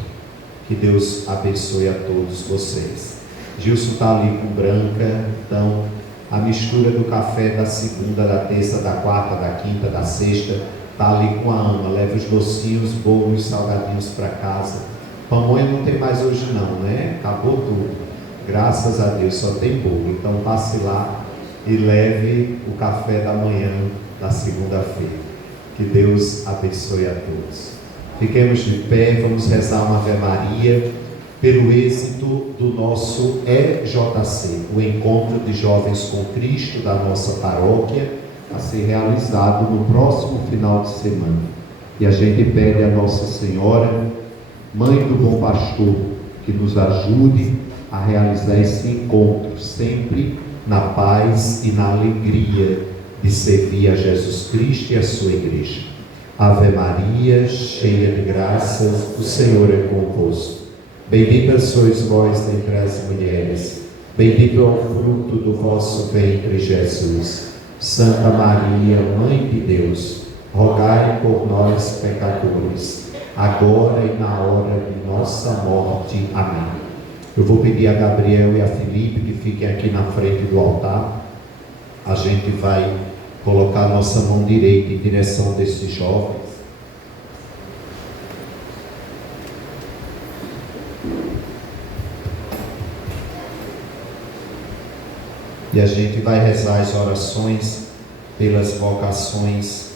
Que Deus abençoe a todos vocês. Gilson está ali com Branca, então a mistura do café da segunda, da terça, da quarta, da quinta, da sexta, está ali com a Ama. Leva os docinhos, bolos, salgadinhos para casa. Pamonha não tem mais hoje não, né? Acabou tudo. Graças a Deus só tem bolo. Então passe lá e leve o café da manhã da segunda-feira. Que Deus abençoe a todos. Fiquemos de pé, vamos rezar uma Ave Maria pelo êxito do nosso EJC, o Encontro de Jovens com Cristo da nossa paróquia, a ser realizado no próximo final de semana. E a gente pede a Nossa Senhora, Mãe do Bom Pastor, que nos ajude a realizar esse encontro, sempre na paz e na alegria de servir a Jesus Cristo e a sua igreja. Ave Maria, cheia de graças, o Senhor é convosco. Bendita sois vós entre as mulheres, bendito é o fruto do vosso ventre, Jesus. Santa Maria, Mãe de Deus, rogai por nós, pecadores, agora e na hora de nossa morte. Amém. Eu vou pedir a Gabriel e a Felipe que fiquem aqui na frente do altar. A gente vai colocar nossa mão direita em direção desses jovens. E a gente vai rezar as orações pelas vocações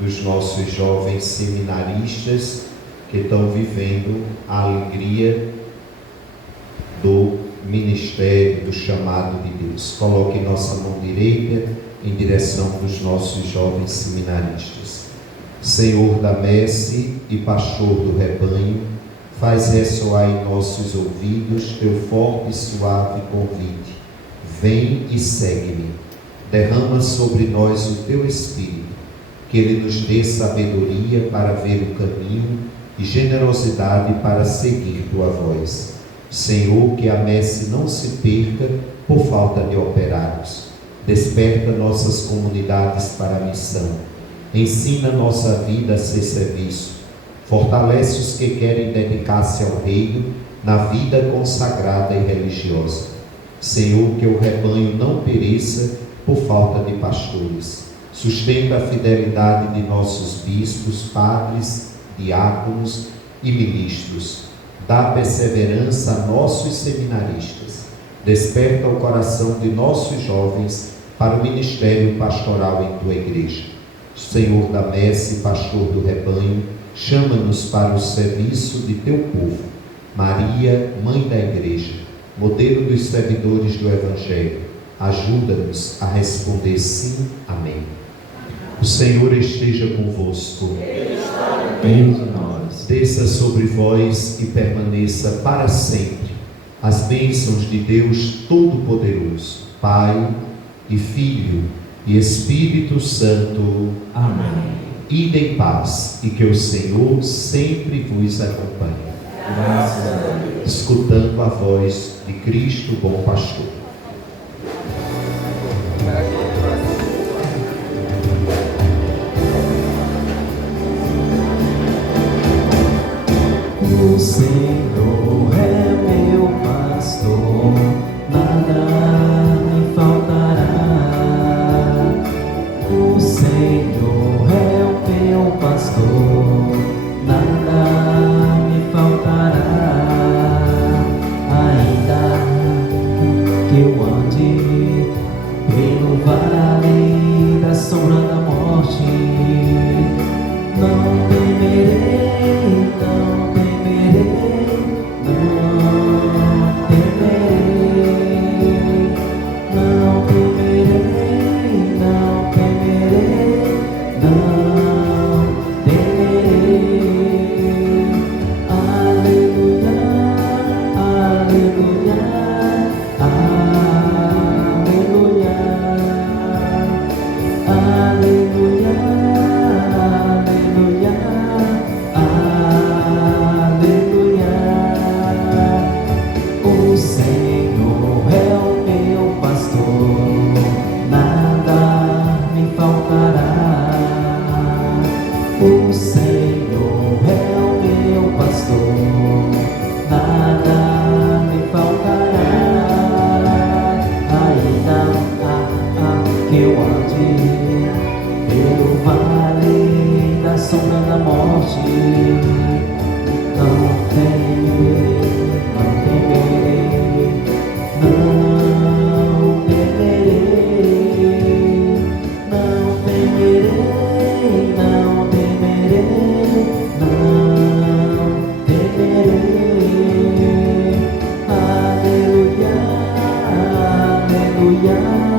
dos nossos jovens seminaristas que estão vivendo a alegria do ministério, do chamado de Deus. Coloque nossa mão direita em direção dos nossos jovens seminaristas. Senhor da messe e pastor do rebanho, faz ressoar em nossos ouvidos teu forte e suave convite. Vem e segue-me. Derrama sobre nós o teu Espírito, que ele nos dê sabedoria para ver o caminho e generosidade para seguir tua voz. Senhor, que a messe não se perca por falta de operários. Desperta nossas comunidades para a missão. Ensina nossa vida a ser serviço. Fortalece os que querem dedicar-se ao reino na vida consagrada e religiosa. Senhor, que o rebanho não pereça por falta de pastores. Sustenta a fidelidade de nossos bispos, padres, diáconos e ministros. Dá perseverança a nossos seminaristas. Desperta o coração de nossos jovens para o ministério pastoral em tua igreja. Senhor da messe, pastor do rebanho, chama-nos para o serviço de teu povo. Maria, mãe da igreja, modelo dos servidores do Evangelho, ajuda-nos a responder sim, amém. O Senhor esteja convosco. Bendito nós. Desça sobre vós e permaneça para sempre as bênçãos de Deus Todo-Poderoso, Pai e Filho e Espírito Santo. Amém. Ide em paz e que o Senhor sempre vos acompanhe. Graças a Deus. Escutando a voz de Cristo, bom pastor. aleluia.